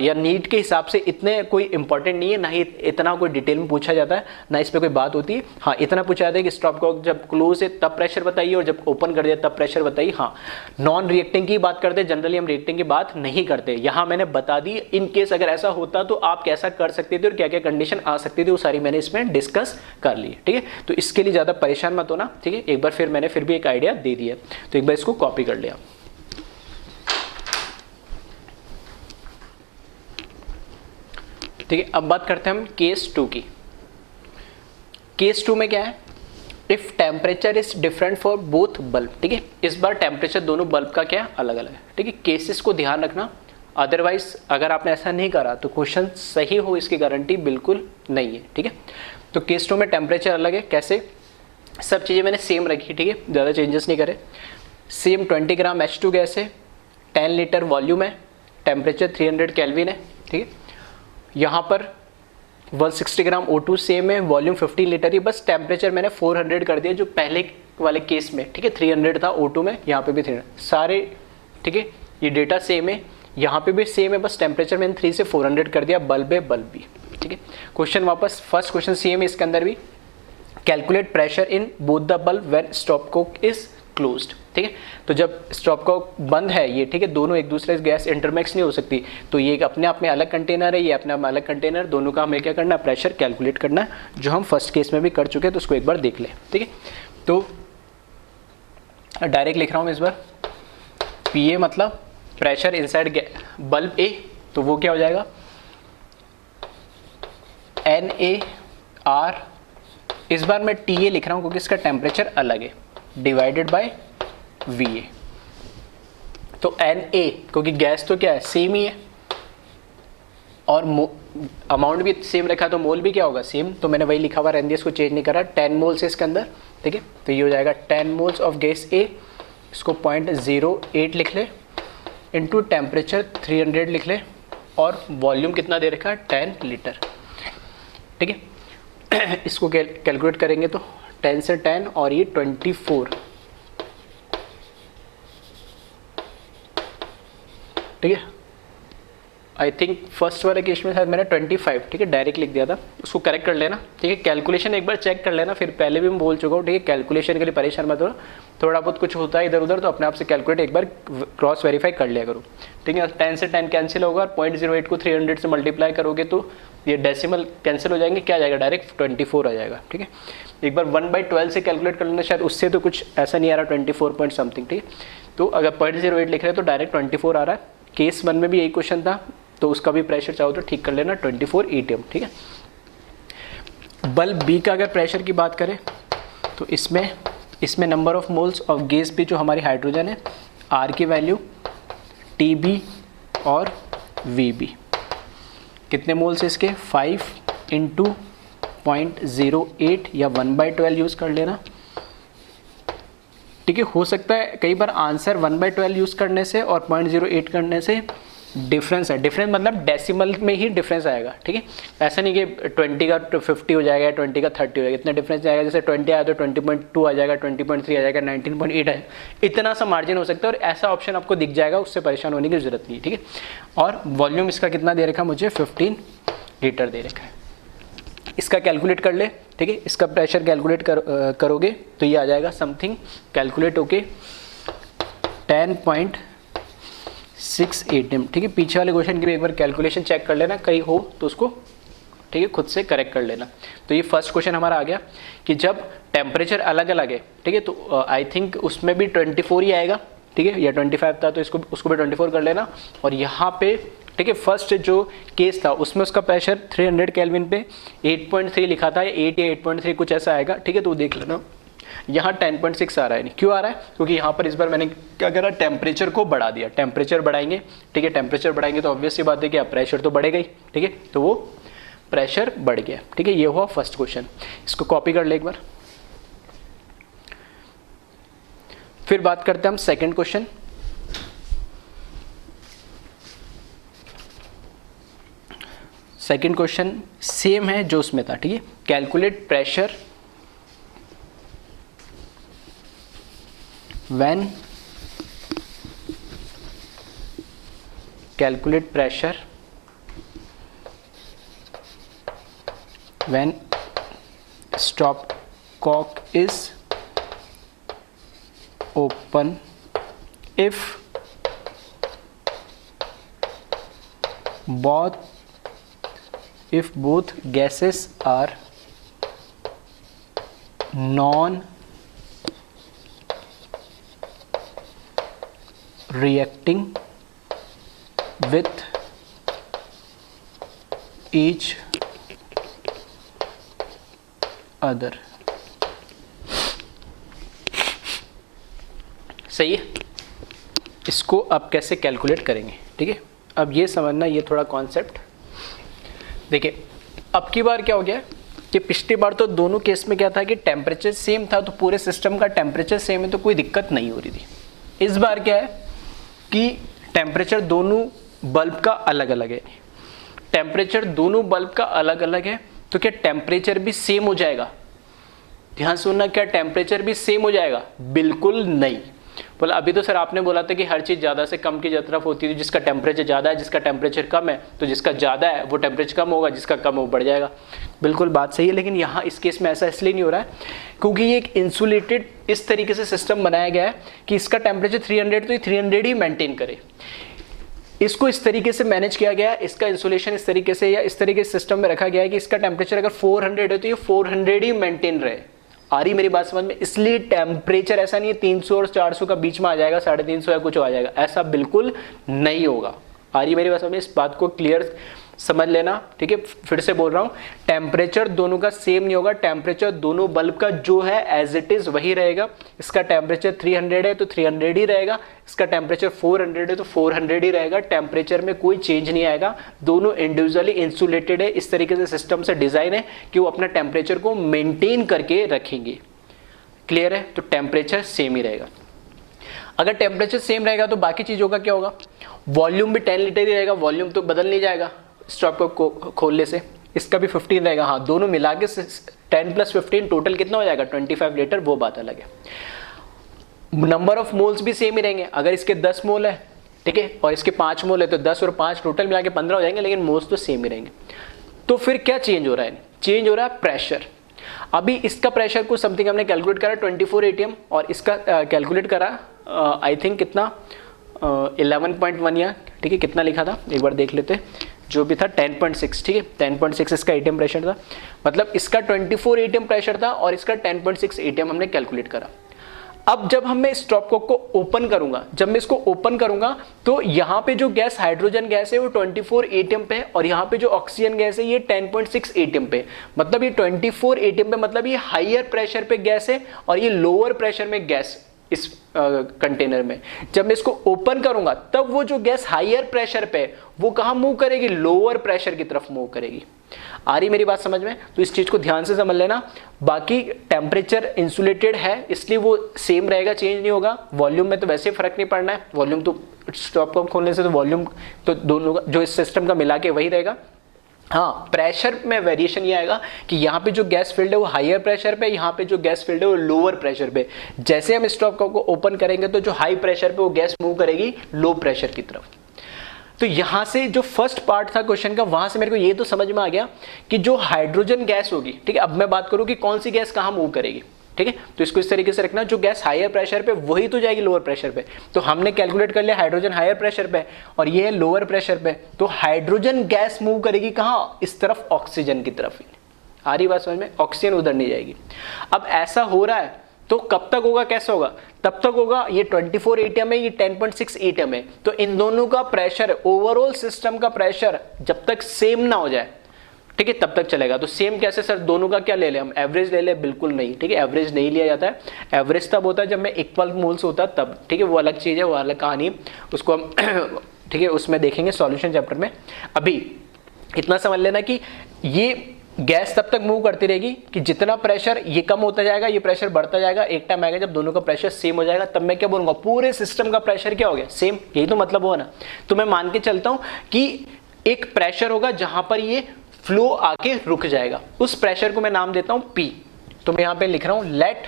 या नीट के हिसाब से इतने कोई इंपॉर्टेंट नहीं है, ना ही इतना कोई डिटेल में पूछा जाता है, ना इस पे कोई बात होती है। हाँ, इतना पूछा जाता है कि स्टॉप को जब क्लोज है तब प्रेशर बताइए और जब ओपन कर दिया तब प्रेशर बताइए। हाँ, नॉन रिएक्टिंग की बात करते हैं, जनरली हम रिएक्टिंग की बात नहीं करते। यहाँ मैंने बता दी, इन केस अगर ऐसा होता तो आप कैसा कर सकते थे और क्या क्या कंडीशन आ सकती थी, वो सारी मैंने इसमें डिस्कस कर ली है, ठीक है। तो इसके लिए ज़्यादा परेशान मत होना, ठीक है। एक बार फिर मैंने फिर भी एक आइडिया दे दिया, तो एक बार इसको कॉपी कर लिया। ठीक है, अब बात करते हैं हम केस 2 की। केस 2 में क्या है, if temperature is different for both bulb, ठीक है। इस बार टेम्परेचर दोनों बल्ब का क्या अलग अलग है, ठीक है। केसेस को ध्यान रखना, अदरवाइज अगर आपने ऐसा नहीं करा तो क्वेश्चन सही हो इसकी गारंटी बिल्कुल नहीं है, ठीक है। तो केस 2 में टेम्परेचर अलग है, कैसे, सब चीज़ें मैंने सेम रखी, ठीक है, ज़्यादा चेंजेस नहीं करे। सेम 20 ग्राम H2 गैस है, 10 लीटर वॉल्यूम है, टेम्परेचर 300 केल्विन है, ठीक है। यहाँ पर 160 ग्राम O2 सेम है, वॉल्यूम 15 लीटर ही, बस टेम्परेचर मैंने 400 कर दिया जो पहले वाले केस में, ठीक है। 300 था O2 में, यहाँ पे भी 300 सारे, ठीक है। ये डेटा सेम है, यहाँ पे भी सेम है, बस टेम्परेचर मैंने 3 से 400 कर दिया, बल्ब है बल्ब भी, ठीक है। क्वेश्चन वापस फर्स्ट क्वेश्चन सेम है इसके अंदर भी, calculate pressure in both the bulb when stop Coke is closed, ठीक है। तो जब स्टॉप कोक बंद है ये, ठीक है, दोनों एक दूसरे से गैस इंटरमिक्स नहीं हो सकती, तो ये अपने आप में अलग कंटेनर है, ये अपने आप में अलग कंटेनर, दोनों का हमें क्या करना है, प्रेशर कैलकुलेट करना है, जो हम फर्स्ट केस में भी कर चुके हैं। तो उसको एक बार देख लें, ठीक है। तो डायरेक्ट लिख रहा हूँ मैं इस बार, PA मतलब प्रेशर इनसाइड बल्ब A, तो वो क्या हो जाएगा, NA/R, इस बार मैं TA लिख रहा हूँ क्योंकि इसका टेम्परेचर अलग है, डिवाइडेड बाय VA। तो NA, क्योंकि गैस तो क्या है, सेम ही है, और अमाउंट भी सेम रखा तो मोल भी क्या होगा, सेम। तो मैंने वही लिखा हुआ रहने दिया, इसको चेंज नहीं करा। 10 मोल्स है इसके अंदर, ठीक है। तो ये हो जाएगा 10 मोल्स ऑफ गैस A, इसको 0.08 लिख ले, इंटू टेम्परेचर 300 लिख ले, और वॉल्यूम कितना दे रखा है, 10 लीटर, ठीक है। इसको कैलकुलेट करेंगे तो 10 से 10 और ये 24, ठीक है। आई थिंक फर्स्ट वाले केस में शायद मैंने 25 ठीक है डायरेक्ट लिख दिया था, उसको करेक्ट कर लेना ठीक है। कैलकुलेशन एक बार चेक कर लेना, फिर पहले भी मैं बोल चुका हूँ ठीक है, कैलकुलेशन के लिए परेशान मत हो, थोड़ा बहुत कुछ होता है इधर उधर तो अपने आप से कैलकुलेट एक बार क्रॉस वेरीफाई कर लिया करो ठीक है। 10 से 10 कैंसिल होगा, 0.08 को 300 से मल्टीप्लाई करोगे तो ये डेसिमल कैंसिल हो जाएंगे, क्या आ जाएगा डायरेक्ट 24 आ जाएगा ठीक है। एक बार 1/12 से कैलकुलेट कर लेना, शायद उससे तो कुछ ऐसा नहीं आ रहा 24 पॉइंट समथिंग ठीक है। तो अगर 0.08 लिख रहे हैं तो डायरेक्ट 24 आ रहा है। केस 1 में भी यही क्वेश्चन था तो उसका भी प्रेशर चाहो तो ठीक कर लेना 24 ATM ठीक है। बल्ब बी का अगर प्रेशर की बात करें तो इसमें number of moles of gas भी जो हमारी हाइड्रोजन है, आर की वैल्यू, TB और VB, कितने मोल्स इसके 5 × 0.08 या 1/12 यूज़ कर लेना ठीक है। हो सकता है कई बार आंसर 1/12 यूज़ करने से और 0.08 करने से डिफरेंस है, डिफरेंस मतलब डेसिमल में ही डिफरेंस आएगा ठीक है। ऐसा नहीं कि 20 का 50 हो जाएगा, 20 का 30 हो जाएगा, इतना डिफरेंस आएगा। जैसे 20 आया तो 20.2 आ जाएगा, 20.3 आ जाएगा, 19.8 है, इतना सा मार्जिन हो सकता है। और ऐसा ऑप्शन आपको दिख जाएगा, उससे परेशान होने की जरूरत नहीं है ठीक है। और वॉल्यूम इसका कितना दे रखा है मुझे 15 लीटर दे रखा है। इसका कैलकुलेट कर ले ठीक है, इसका प्रेशर कैलकुलेट करोगे तो ये आ जाएगा समथिंग कैलकुलेट होके 10.6 ATM ठीक है। पीछे वाले क्वेश्चन की भी एक बार कैलकुलेशन चेक कर लेना, कहीं हो तो उसको ठीक है खुद से करेक्ट कर लेना। तो ये फर्स्ट क्वेश्चन हमारा आ गया कि जब टेम्परेचर अलग अलग है ठीक है, तो आई थिंक उसमें भी 24 ही आएगा ठीक है, या 25 था तो उसको भी 24 कर लेना। और यहाँ पे ठीक है फर्स्ट जो केस था उसमें उसका प्रेशर 300 केल्विन पे 8.3 लिखा था, 8 या 8.3 कुछ ऐसा आएगा ठीक है। तो देख लेना यहाँ 10.6 आ रहा है, नहीं क्यों आ रहा है, क्योंकि यहाँ पर इस बार मैंने क्या करा, टेम्परेचर को बढ़ा दिया। टेम्परेचर बढ़ाएंगे ठीक है, टेम्परेचर बढ़ाएंगे तो ऑब्वियस सी बात है कि प्रेशर तो बढ़ेगा ही ठीक है, तो वो प्रेशर बढ़ गया ठीक है। ये हुआ फर्स्ट क्वेश्चन, इसको कॉपी कर ले एक बार। फिर बात करते हैं हम second question. Second question same है जो उसमें था ठीक है। Calculate pressure when when stopcock is open if both gases are non-reacting with each other। सही है, इसको अब कैसे कैलकुलेट करेंगे ठीक है। अब ये समझना, ये थोड़ा कॉन्सेप्ट देखिए। अब की बार क्या हो गया कि पिछली बार तो दोनों केस में क्या था कि टेम्परेचर सेम था, तो पूरे सिस्टम का टेम्परेचर सेम है तो कोई दिक्कत नहीं हो रही थी। इस बार क्या है कि टेम्परेचर दोनों बल्ब का अलग अलग है। टेम्परेचर दोनों बल्ब का अलग अलग है तो क्या टेम्परेचर भी सेम हो जाएगा? ध्यान सुनना, क्या टेम्परेचर भी सेम हो जाएगा? बिल्कुल नहीं। बोला अभी तो सर आपने बोला था कि हर चीज़ ज़्यादा से कम की तरफ होती है, जिसका टेम्परेचर ज़्यादा है, जिसका टेम्परेचर कम है, तो जिसका ज़्यादा है वो टेम्परेचर कम होगा, जिसका कम वो बढ़ जाएगा। बिल्कुल बात सही है, लेकिन यहाँ इस केस में ऐसा इसलिए नहीं हो रहा है क्योंकि ये एक इंसुलेटेड इस तरीके से सिस्टम बनाया गया है कि इसका टेम्परेचर 300 तो ये 300 ही मेंटेन करे। इसको इस तरीके से मैनेज किया गया है, इसका इंसुलेशन इस तरीके से या इस तरीके से सिस्टम में रखा गया है कि इसका टेम्परेचर अगर 400 है तो ये 400 ही मेंटेन रहे। आ रही मेरी बात समझ में? इसलिए टेम्परेचर ऐसा नहीं है 300 और 400 का बीच में आ जाएगा, 350 या कुछ आ जाएगा, ऐसा बिल्कुल नहीं होगा। आ रही मेरी बात समझ में? इस बात को क्लियर समझ लेना ठीक है। फिर से बोल रहा हूं, टेम्परेचर दोनों का सेम नहीं होगा। टेम्परेचर दोनों बल्ब का जो है एज इट इज वही रहेगा। इसका टेम्परेचर 300 है तो 300 ही रहेगा, इसका टेम्परेचर 400 है तो 400 ही रहेगा। टेम्परेचर में कोई चेंज नहीं आएगा। दोनों इंडिविजुअली इंसुलेटेड है, इस तरीके से सिस्टम से डिजाइन है कि वो अपना टेम्परेचर को मेंटेन करके रखेंगे। क्लियर है? तो टेम्परेचर सेम ही रहेगा। अगर टेम्परेचर सेम रहेगा तो बाकी चीजों का क्या होगा? वॉल्यूम भी 10 लीटर ही रहेगा, वॉल्यूम तो बदल नहीं जाएगा स्टॉप को खोलने से। इसका भी 15 रहेगा। हाँ, दोनों मिला के 10 + 15 टोटल कितना हो जाएगा? 25 लीटर, वो बात अलग है। नंबर ऑफ मोल्स भी सेम ही रहेंगे। अगर इसके 10 मोल है ठीक है, और इसके 5 मोल है तो 10 और 5 टोटल मिला के 15 हो जाएंगे, लेकिन मोल्स तो सेम ही रहेंगे। तो फिर क्या चेंज हो रहा है? चेंज हो रहा है प्रेशर। अभी इसका प्रेशर को समथिंग हमने कैलकुलेट करा 24 atm और इसका कैलकुलेट करा आई थिंक कितना 11.1 या ठीक है कितना लिखा था एक बार देख लेते हैं, जो भी था 10.6, ठीक है 10.6 इसका ATM प्रेशर था, मतलब इसका 24 ATM प्रेशर था और इसका 10.6 ATM हमने कैलकुलेट करा। अब जब हम मैं इस स्टॉप कॉक को ओपन करूंगा, जब मैं इसको ओपन करूंगा तो यहाँ पे जो गैस हाइड्रोजन गैस है वो 24 ATM पे है और यहाँ पे जो ऑक्सीजन गैस है ये 10.6 ATM पे, मतलब ये 24 ATM पे, मतलब ये हायर प्रेशर पे गैस है और ये लोअर प्रेशर में गैस इस कंटेनर में। जब मैं इसको ओपन करूंगा तब वो जो गैस हायर प्रेशर पे वो कहां मूव करेगी? लोअर प्रेशर की तरफ मूव करेगी। आ रही मेरी बात समझ में? तो इस चीज को ध्यान से समझ लेना। बाकी टेम्परेचर इंसुलेटेड है इसलिए वो सेम रहेगा, चेंज नहीं होगा। वॉल्यूम में तो वैसे फर्क नहीं पड़ना है, वॉल्यूम तो स्टॉप कॉक खोलने से तो वॉल्यूम तो दोनों का जो इस सिस्टम का मिला के वही रहेगा। हाँ, प्रेशर में वेरिएशन ये आएगा कि यहाँ पे जो गैस फील्ड है वो हायर प्रेशर पे, यहाँ पे जो गैस फील्ड है वो लोअर प्रेशर पे। जैसे हम स्टॉप कॉक को ओपन करेंगे तो जो हाई प्रेशर पे वो गैस मूव करेगी लो प्रेशर की तरफ। तो यहाँ से जो फर्स्ट पार्ट था क्वेश्चन का, वहां से मेरे को ये तो समझ में आ गया कि जो हाइड्रोजन गैस होगी, ठीक है, अब मैं बात करूँ कि कौन सी गैस कहाँ मूव करेगी, ठीक है। तो इसको इस तरीके से रखना, जो गैस हायर प्रेशर पे वही तो जाएगी लोअर प्रेशर पे। तो हमने कैलकुलेट कर लिया हाइड्रोजन हायर प्रेशर पे और ये है लोअर प्रेशर पे, तो हाइड्रोजन गैस मूव करेगी कहाँ? इस तरफ, ऑक्सीजन की तरफ। आ रही बात समझ में? ऑक्सीजन उधर नहीं जाएगी। अब ऐसा हो रहा है तो कब तक होगा, कैसे होगा? तब तक होगा ये 24 ATM है, ये 10.6 ATM है, तो इन दोनों का प्रेशर, ओवरऑल सिस्टम का प्रेशर जब तक सेम ना हो जाए, ठीक है, तब तक चलेगा। तो सेम कैसे सर? दोनों का क्या ले ले हम? एवरेज ले ले? बिल्कुल नहीं, ठीक है, एवरेज नहीं लिया जाता है। एवरेज तब होता है जब में इक्वल मोल्स होता है तब, ठीक है, वो अलग चीज है, वो अलग कहानी, उसको हम ठीक है उसमें देखेंगे सॉल्यूशन चैप्टर में। अभी इतना समझ लेना कि ये गैस तब तक मूव करती रहेगी कि जितना प्रेशर ये कम होता जाएगा, ये प्रेशर बढ़ता जाएगा। एक टाइम आएगा जब दोनों का प्रेशर सेम हो जाएगा, तब मैं क्या बोलूंगा? पूरे सिस्टम का प्रेशर क्या हो गया? सेम। यही तो मतलब हुआ ना। तो मैं मान के चलता हूं कि एक प्रेशर होगा जहां पर ये फ्लो आके रुक जाएगा, उस प्रेशर को मैं नाम देता हूं P। तो मैं यहां पे लिख रहा हूं let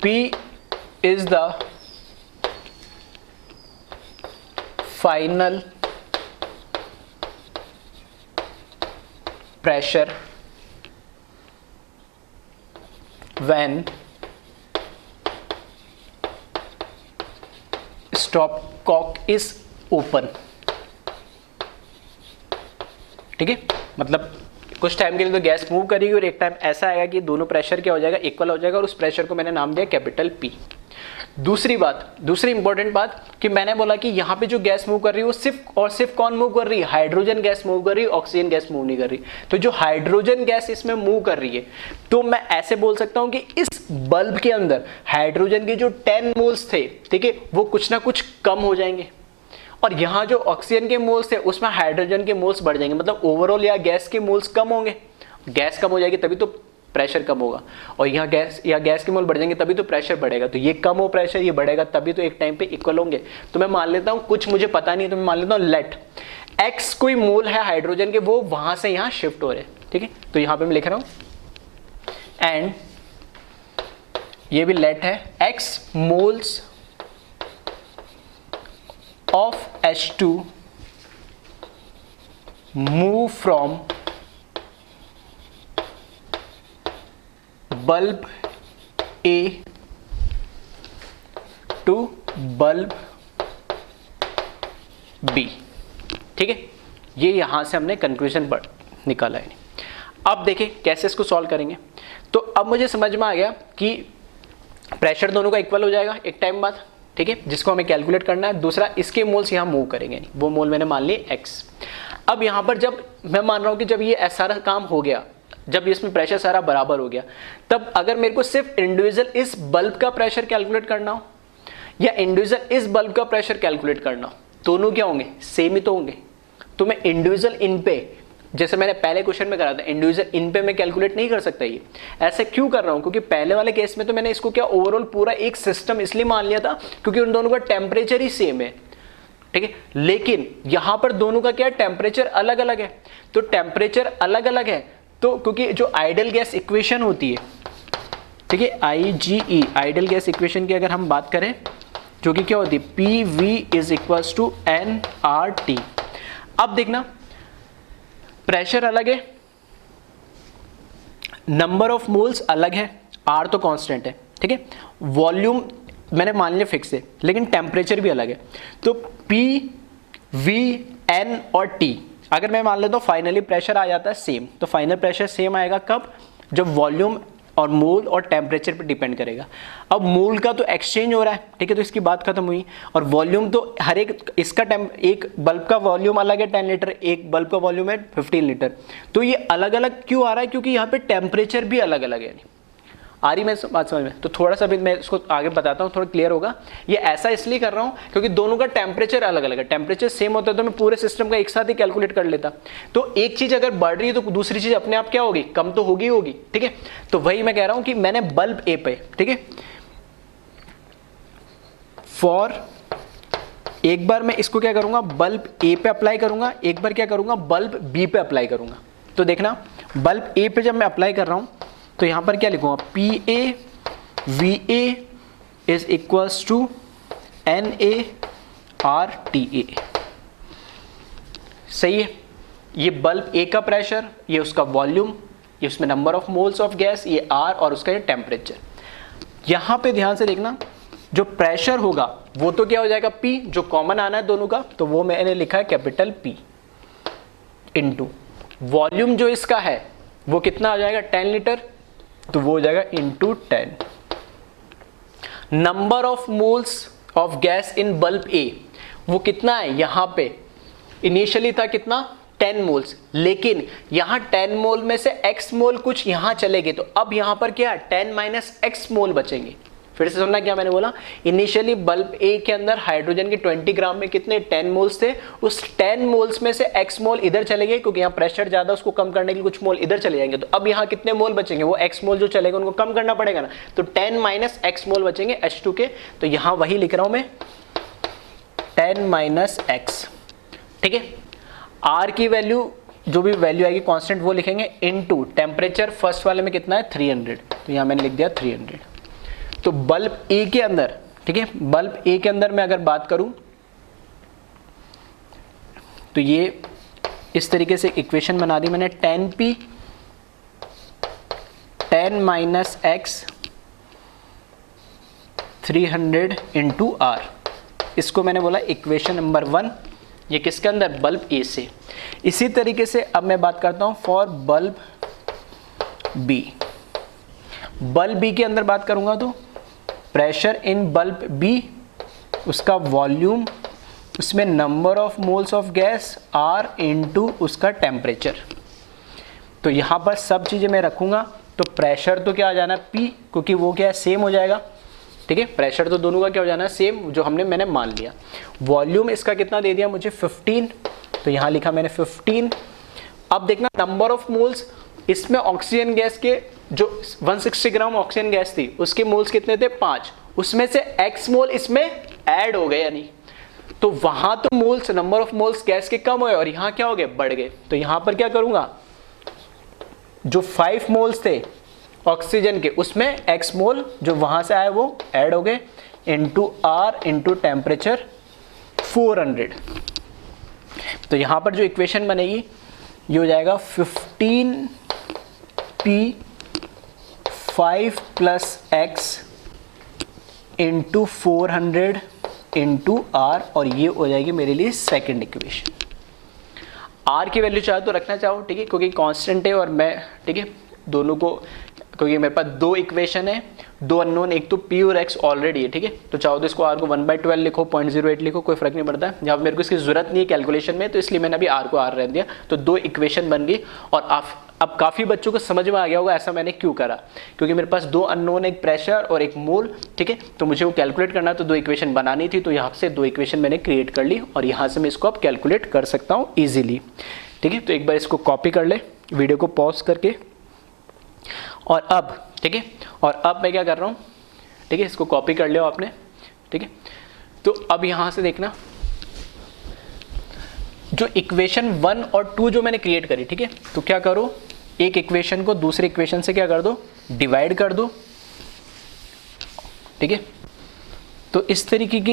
P is the final pressure when stop cock is open, ठीक है। मतलब कुछ टाइम के लिए तो गैस मूव करेगी और एक टाइम ऐसा आएगा कि दोनों प्रेशर क्या हो जाएगा? इक्वल हो जाएगा, और उस प्रेशर को मैंने नाम दिया कैपिटल P। दूसरी बात, दूसरी इंपॉर्टेंट बात कि मैंने बोला कि यहाँ पे जो गैस मूव कर रही है वो सिर्फ और सिर्फ कौन मूव कर रही है? हाइड्रोजन गैस मूव कर रही है, ऑक्सीजन गैस मूव नहीं कर रही। तो जो हाइड्रोजन गैस इसमें मूव कर रही है, तो मैं ऐसे बोल सकता हूं कि इस बल्ब के अंदर हाइड्रोजन के जो 10 मोल्स थे, ठीक है, वो कुछ ना कुछ कम हो जाएंगे, और यहाँ जो ऑक्सीजन के मोल्स थे उसमें हाइड्रोजन के मोल्स बढ़ जाएंगे। मतलब ओवरऑल या गैस के मोल्स कम होंगे, गैस कम हो जाएगी तभी तो प्रेशर कम होगा, और यहाँ गैस के मोल बढ़ जाएंगे तभी तो प्रेशर बढ़ेगा। तो ये कम हो प्रेशर, ये बढ़ेगा, तभी तो एक टाइम पे इक्वल होंगे। तो मैं मान लेता हूँ, कुछ मुझे पता नहीं, तो मैं मान लेता हूँ लेट x कोई मोल है हाइड्रोजन के, वो वहां से यहाँ शिफ्ट हो रहे हैं, ठीक है। तो यहाँ पे मैं लिख रहा हूँ एंड ये भी लेट है x moles of H2 move from bulb A to bulb B, ठीक है। ये यहां से हमने कंक्लूजन निकाला है। अब देखें कैसे इसको सॉल्व करेंगे। तो अब मुझे समझ में आ गया कि प्रेशर दोनों का इक्वल हो जाएगा एक टाइम बाद, ठीक है, जिसको हमें कैलकुलेट करना है। दूसरा, इसके मोल्स यहां मूव करेंगे, वो मोल मैंने मान लिए x। अब यहां पर जब मैं मान रहा हूं कि जब ये सारा काम हो गया, जब इसमें प्रेशर सारा बराबर हो गया, तब अगर मेरे को सिर्फ इंडिविजुअल इस बल्ब का प्रेशर कैलकुलेट करना हो या इंडिविजुअल इस बल्ब का प्रेशर कैलकुलेट करना हो, दोनों क्या होंगे? सेम ही तो होंगे। तो मैं इंडिविजुअल इन पे, जैसे मैंने पहले क्वेश्चन में करा था, इंडिविजुअल इन पे मैं कैलकुलेट नहीं कर सकता। ये ऐसे क्यों कर रहा हूं? क्योंकि पहले वाले केस में तो मैंने इसको क्या ओवरऑल पूरा एक सिस्टम इसलिए मान लिया था क्योंकि उन दोनों का टेम्परेचर ही सेम है, ठीक है। लेकिन यहां पर दोनों का क्या टेम्परेचर अलग अलग है। तो टेम्परेचर अलग अलग है तो क्योंकि जो आइडियल गैस इक्वेशन होती है, ठीक है, IgE आइडियल गैस इक्वेशन की अगर हम बात करें, जो कि क्या होती है, PV is equals to nRT। अब देखना, प्रेशर अलग है, नंबर ऑफ मोल्स अलग है, R तो कांस्टेंट है, ठीक है, वॉल्यूम मैंने मान लिया फिक्स है, लेकिन टेम्परेचर भी अलग है। तो P, V, N और T अगर मैं मान लेता हूँ फाइनली प्रेशर आ जाता है सेम, तो फाइनल प्रेशर सेम आएगा कब, जब वॉल्यूम और मोल और टेम्परेचर पे डिपेंड करेगा। अब मोल का तो एक्सचेंज हो रहा है, ठीक है, तो इसकी बात खत्म हुई। और वॉल्यूम तो हर एक इसका एक बल्ब का वॉल्यूम अलग है 10 लीटर, एक बल्ब का वॉल्यूम है 15 लीटर। तो ये अलग अलग क्यों आ रहा है, क्योंकि यहाँ पे टेम्परेचर भी अलग अलग है। आ रही मैं बात समझ में? तो थोड़ा सा भी मैं इसको आगे बताता हूँ, थोड़ा क्लियर होगा। ये ऐसा इसलिए कर रहा हूँ क्योंकि दोनों का टेम्परेचर अलग अलग है। टेम्परेचर सेम होता है तो मैं पूरे सिस्टम का एक साथ ही कैलकुलेट कर लेता। तो एक चीज अगर बढ़ रही है तो दूसरी चीज अपने आप क्या होगी, कम तो होगी होगी, ठीक है। तो वही मैं कह रहा हूँ कि मैंने बल्ब ए पे, ठीक है, फॉर एक बार मैं इसको क्या करूंगा, बल्ब ए पे अप्लाई करूंगा, एक बार क्या करूंगा, बल्ब बी पे अप्लाई करूंगा। तो देखना, बल्ब ए पे जब मैं अप्लाई कर रहा हूं तो यहां पर क्या लिखूंगा, PA VA is equals to NaRTA। सही है, ये बल्ब ए का प्रेशर, ये उसका वॉल्यूम, ये उसमें number of moles of gas, ये R और उसका ये टेम्परेचर। यहां पे ध्यान से देखना, जो प्रेशर होगा वो तो क्या हो जाएगा P, जो कॉमन आना है दोनों का, तो वो मैंने लिखा है कैपिटल P, इनटू वॉल्यूम जो इसका है वो कितना आ जाएगा 10 लीटर, तो वो हो जाएगा into 10। Number of moles of gas in bulb A वो कितना है, यहां पे इनिशियली था कितना 10 मोल्स, लेकिन यहां 10 मोल में से x मोल कुछ यहां चले गए, तो अब यहां पर क्या है 10 माइनस x मोल बचेंगे। फिर से सुनना क्या मैंने बोला, इनिशियली बल्ब ए के अंदर हाइड्रोजन के 20 ग्राम में कितने 10 मोल्स थे, उस 10 मोल्स में से x मोल इधर चले गए क्योंकि यहाँ प्रेशर ज्यादा, उसको कम करने के लिए कुछ मोल इधर चले जाएंगे। तो अब यहाँ कितने मोल बचेंगे, वो x मोल जो चलेगा उनको कम करना पड़ेगा ना, तो 10 माइनस x मोल बचेंगे H2 के। तो यहाँ वही लिख रहा हूं मैं 10 माइनस x, ठीक है। R की वैल्यू जो भी वैल्यू आएगी कांस्टेंट वो लिखेंगे, इनटू टेम्परेचर फर्स्ट वाले में कितना है 300, तो यहाँ मैंने लिख दिया 300। तो बल्ब ए के अंदर, ठीक है, बल्ब ए के अंदर मैं अगर बात करूं तो ये इस तरीके से इक्वेशन बना दी मैंने, 10P 10 minus x 300 into R। इसको मैंने बोला इक्वेशन नंबर 1, ये किसके अंदर, बल्ब ए से। इसी तरीके से अब मैं बात करता हूं for bulb B. Bulb B के अंदर बात करूंगा तो प्रेशर इन बल्ब बी, उसका वॉल्यूम, उसमें number of moles of gas R into उसका टेम्परेचर। तो यहाँ पर सब चीज़ें मैं रखूँगा, तो प्रेशर तो क्या आ जाना P, क्योंकि वो क्या है सेम हो जाएगा, ठीक है, प्रेशर तो दोनों का क्या हो जाना है सेम, जो मैंने मान लिया। वॉल्यूम इसका कितना दे दिया मुझे 15, तो यहाँ लिखा मैंने 15। अब देखना नंबर ऑफ मोल्स, इसमें ऑक्सीजन गैस के जो 160 ग्राम ऑक्सीजन गैस थी उसके मोल्स कितने थे 5, उसमें से x मोल इसमें ऐड हो गए, यानी तो वहां तो moles, number of moles gas के कम हुए और यहाँ क्या हो गए, बढ़ गए। तो यहाँ पर क्या करूंगा, जो 5 मोल्स थे ऑक्सीजन के उसमें x मोल जो वहां से आए वो ऐड हो गए, इनटू R इनटू टेम्परेचर 400। तो यहाँ पर जो इक्वेशन बनेगी ये हो जाएगा 15P 5 plus x into 400 into R, और ये हो जाएगी मेरे लिए सेकंड इक्वेशन। R की वैल्यू चाहे तो रखना चाहो, ठीक है, क्योंकि कांस्टेंट है और मैं, ठीक है, दोनों को, क्योंकि मेरे पास दो इक्वेशन है, दो अननोन, एक तो P और X ऑलरेडी है, ठीक है, तो चाहो तो इसको R को 1/12 लिखो, 0.08 लिखो, कोई फर्क नहीं पड़ता। जहाँ मेरे को इसकी जरूरत नहीं है कैलकुलेशन में, तो इसलिए मैंने अभी R को R रह दिया। तो दो इक्वेशन बन गई, और अब काफ़ी बच्चों को समझ में आ गया होगा ऐसा मैंने क्यों करा, क्योंकि मेरे पास दो अननोन, एक प्रेशर और एक मोल, ठीक है, तो मुझे वो कैलकुलेट करना, तो दो इक्वेशन बनानी थी, तो यहाँ से दो इक्वेशन मैंने क्रिएट कर ली, और यहाँ से मैं इसको अब कैलकुलेट कर सकता हूँ ईजिली, ठीक है। तो एक बार इसको कॉपी कर ले, वीडियो को पॉज करके, और अब, ठीक है, और अब मैं क्या कर रहा हूँ, ठीक है, इसको कॉपी कर लिया आपने, ठीक है। तो अब यहाँ से देखना, जो इक्वेशन 1 और 2 जो मैंने क्रिएट करी, ठीक है, तो क्या करो, एक इक्वेशन को दूसरे इक्वेशन से क्या कर दो, डिवाइड कर दो, ठीक है। तो इस तरीके की,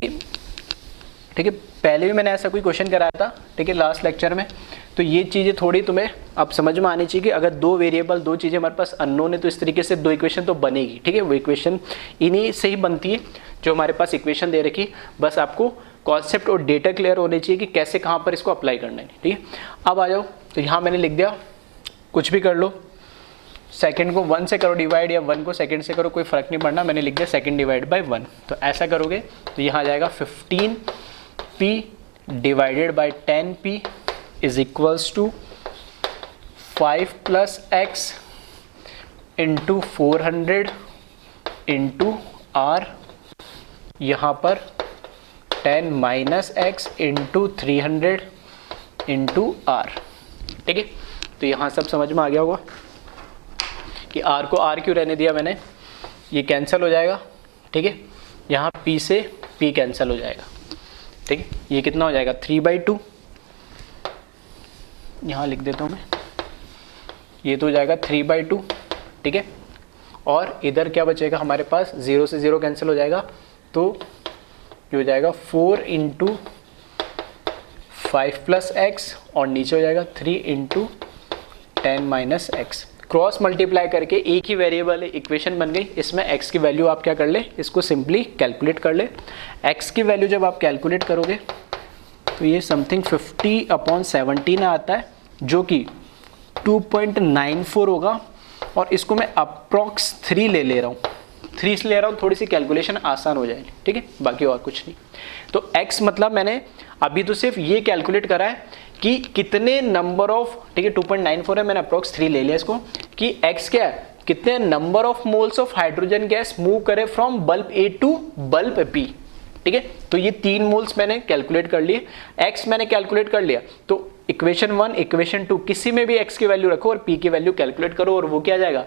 ठीक है, पहले भी मैंने ऐसा कोई क्वेश्चन कराया था, ठीक है, लास्ट लेक्चर में। तो ये चीज़ें थोड़ी तुम्हें अब समझ में आनी चाहिए कि अगर दो वेरिएबल, दो चीज़ें हमारे पास अननोन है तो इस तरीके से दो इक्वेशन तो बनेगी, ठीक है। वो इक्वेशन इन्हीं से ही बनती है जो हमारे पास इक्वेशन दे रखी, बस आपको कॉन्सेप्ट और डेटा क्लियर होने चाहिए कि कैसे कहाँ पर इसको अप्लाई करना है, ठीक है। अब आ जाओ, तो यहाँ मैंने लिख दिया, कुछ भी कर लो, सेकंड को 1 से करो डिवाइड या 1 को सेकंड से करो, कोई फर्क नहीं पड़ना, मैंने लिख दिया सेकंड डिवाइड बाय 1। तो ऐसा करोगे तो यहाँ आ जाएगा 15p divided by 10p is equals to 5 + x into 400 into r, यहाँ पर 10 - x इंटू 300 इंटू r, ठीक है। तो यहाँ सब समझ में आ गया होगा कि r को r क्यों रहने दिया मैंने, ये कैंसिल हो जाएगा, ठीक है। यहाँ p से p कैंसिल हो जाएगा, ठीक है। ये कितना हो जाएगा 3/2, यहाँ लिख देता हूँ मैं, ये तो हो जाएगा 3/2, ठीक है। और इधर क्या बचेगा हमारे पास, 0 से 0 कैंसिल हो जाएगा, तो ये हो जाएगा 4 × 5 + x और नीचे हो जाएगा 3 × 10 - x। क्रॉस मल्टीप्लाई करके एक ही वेरिएबल है, इक्वेशन बन गई। इसमें x की वैल्यू आप क्या कर ले, इसको सिंपली कैलकुलेट कर ले। x की वैल्यू जब आप कैलकुलेट करोगे तो ये समथिंग 50/17 आता है, जो कि 2.94 होगा। और इसको मैं अप्रॉक्स 3 ले रहा हूँ, 3 से ले रहा हूँ, थोड़ी सी कैलकुलेशन आसान हो जाएगी, ठीक है, बाकी और कुछ नहीं। तो x मतलब मैंने अभी तो सिर्फ ये कैलकुलेट करा है कि कितने नंबर ऑफ, ठीक है, 2.94 है, मैंने अप्रॉक्स 3 ले लिया इसको, कि x क्या है, कितने number of moles of hydrogen gas move करे from bulb A to bulb B, ठीक है। तो ये 3 मोल्स मैंने कैलकुलेट कर लिए, x मैंने कैलकुलेट कर लिया। तो इक्वेशन 1, इक्वेशन 2 किसी में भी x की वैल्यू रखो और p की वैल्यू कैलकुलेट करो, और वो क्या आ जाएगा,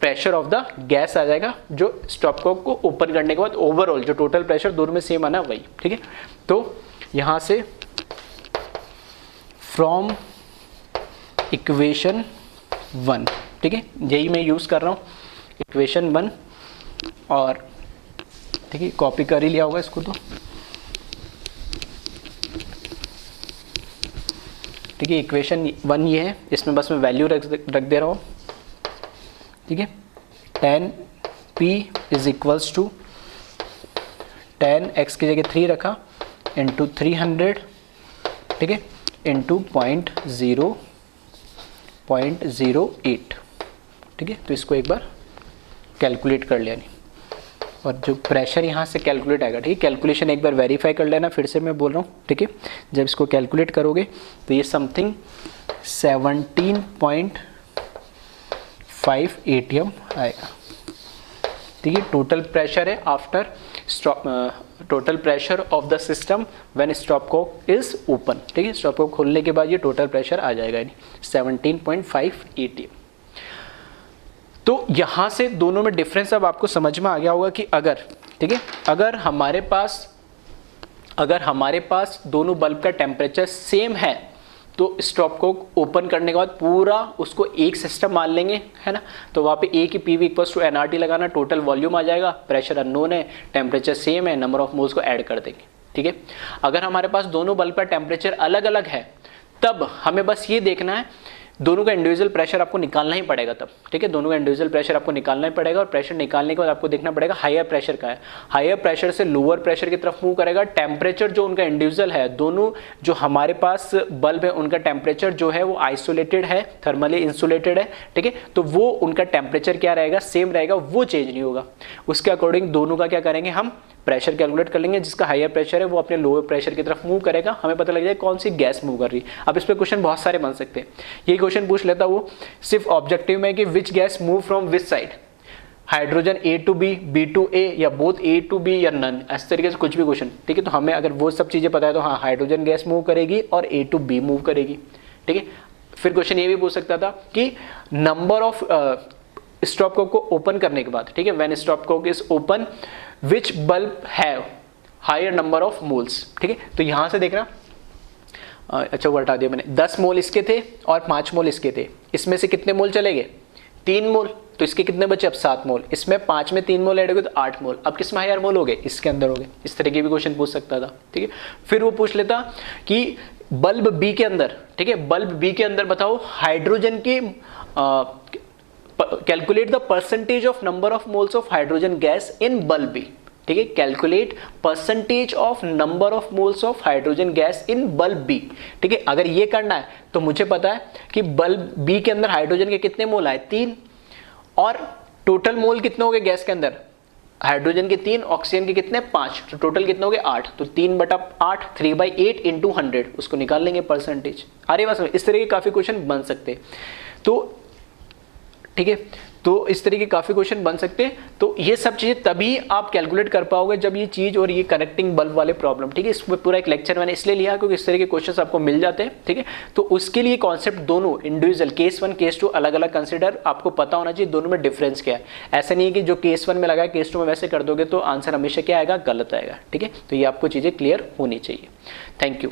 प्रेशर ऑफ द गैस आ जाएगा, जो स्टॉप कॉक को ओपन करने के बाद ओवरऑल जो टोटल प्रेशर दोनों में सेम आना वही, ठीक है। तो यहाँ से फ्रॉम इक्वेशन 1, ठीक है, यही मैं यूज़ कर रहा हूँ, इक्वेशन 1, और ठीक है, कॉपी कर ही लिया होगा इसको तो, ठीक है। इक्वेशन 1 ये है, इसमें बस मैं वैल्यू रख दे रहा हूँ, ठीक है। 10p is equals to 10x की जगह 3 रखा इंटू 300, ठीक है, इंटू 0.08, ठीक है। तो इसको एक बार कैलकुलेट कर लिया, नहीं, और जो प्रेशर यहाँ से कैलकुलेट आएगा, ठीक है, कैलकुलेशन एक बार वेरीफाई कर लेना, फिर से मैं बोल रहा हूँ, ठीक है। जब इसको कैलकुलेट करोगे तो ये समथिंग 17.5 atm आएगा, ठीक है। टोटल प्रेशर है after stop, total pressure of the system when stop Kock is open, ठीक है। स्टॉप कॉक खोलने के बाद ये टोटल प्रेशर आ जाएगा 17.5 atm। तो यहाँ से दोनों में डिफरेंस अब आपको समझ में आ गया होगा कि अगर, ठीक है, अगर हमारे पास दोनों बल्ब का टेम्परेचर सेम है तो स्टॉप को ओपन करने के बाद पूरा उसको एक सिस्टम मान लेंगे, है ना। तो वहाँ पे ए की PV इक्वल्स टू nRT लगाना, टोटल वॉल्यूम आ जाएगा, प्रेशर अननोन है, टेम्परेचर सेम है, नंबर ऑफ मोल्स को ऐड कर देंगे, ठीक है। अगर हमारे पास दोनों बल्ब का टेम्परेचर अलग अलग है तब हमें बस ये देखना है, दोनों का इंडिविजुअल प्रेशर आपको निकालना ही पड़ेगा तब, ठीक है। दोनों का इंडिविजुअल प्रेशर आपको निकालना ही पड़ेगा, और प्रेशर निकालने के बाद आपको देखना पड़ेगा हायर प्रेशर का है, हायर प्रेशर से लोअर प्रेशर की तरफ मूव करेगा। टेम्परेचर जो उनका इंडिविजुअल है, दोनों जो हमारे पास बल्ब है उनका टेम्परेचर जो है वो आइसोलेटेड है, थर्मली इंसुलेटेड है, ठीक है। तो वो उनका टेम्परेचर क्या रहेगा, सेम रहेगा, वो चेंज नहीं होगा। उसके अकॉर्डिंग दोनों का क्या करेंगे, हम प्रेशर कैलकुलेट कर लेंगे। जिसका हायर प्रेशर है वो अपने लोअर प्रेशर की तरफ मूव करेगा, हमें पता लग जाए कौन सी गैस मूव कर रही है। अब इस पे क्वेश्चन बहुत सारे बन सकते हैं, यही क्वेश्चन पूछ लेता वो सिर्फ ऑब्जेक्टिव में कि which gas move from which side, hydrogen A to B, B to A, या बोथ A टू B या नन, इस तरीके से कुछ भी क्वेश्चन, ठीक है। तो हमें अगर वो सब चीजें पता है तो हाँ, हाइड्रोजन गैस मूव करेगी और A टू B मूव करेगी, ठीक है। फिर क्वेश्चन ये भी पूछ सकता था कि नंबर ऑफ स्टॉप कॉक को ओपन करने के बाद, ठीक है, when stop Kock is open which bulb have higher number of moles, ठीक है। तो यहां से देखना, अच्छा वो हटा दिया मैंने, 10 मोल इसके थे और 5 मोल इसके थे, इसमें से कितने मोल चले गए, 3 मोल, तो इसके कितने बचे अब 7 मोल, इसमें 5 में 3 मोल ऐड हो गए तो 8 मोल। अब किस में हायर मोल हो गए, इसके अंदर हो गए। इस तरह के भी क्वेश्चन पूछ सकता था, ठीक है। फिर वो पूछ लेता कि बल्ब बी के अंदर, ठीक है, बल्ब बी के अंदर बताओ हाइड्रोजन की calculate the percentage of number of moles of hydrogen gas in bulb B, ठीक है, calculate percentage of number of moles of hydrogen gas in bulb B, ठीक है। अगर ये करना है तो मुझे पता है कि बल्ब बी के अंदर हाइड्रोजन के कितने मोल आए, 3, और टोटल मोल कितने हो गए गैस के अंदर, हाइड्रोजन के 3, ऑक्सीजन के कितने 5, तो टोटल कितने हो गए 8, तो 3/8 3/8 इंटू 100, उसको निकाल लेंगे परसेंटेज। अरे बस इस तरह के काफी क्वेश्चन बन सकते, तो ठीक है, तो इस तरह के काफी क्वेश्चन बन सकते हैं। तो ये सब चीजें तभी आप कैलकुलेट कर पाओगे जब ये चीज और ये कनेक्टिंग बल्ब वाले प्रॉब्लम, ठीक है। इसमें पूरा एक लेक्चर मैंने इसलिए लिया क्योंकि इस तरह के क्वेश्चंस आपको मिल जाते हैं, ठीक है। तो उसके लिए कॉन्सेप्ट दोनों इंडिविजुअल केस 1 केस 2 अलग अलग कंसिडर आपको पता होना चाहिए दोनों में डिफरेंस क्या है। ऐसा नहीं है कि जो केस 1 में लगा है केस 2 में वैसे कर दोगे तो आंसर हमेशा क्या आएगा, गलत आएगा, ठीक है। तो ये आपको चीजें क्लियर होनी चाहिए। Thank you.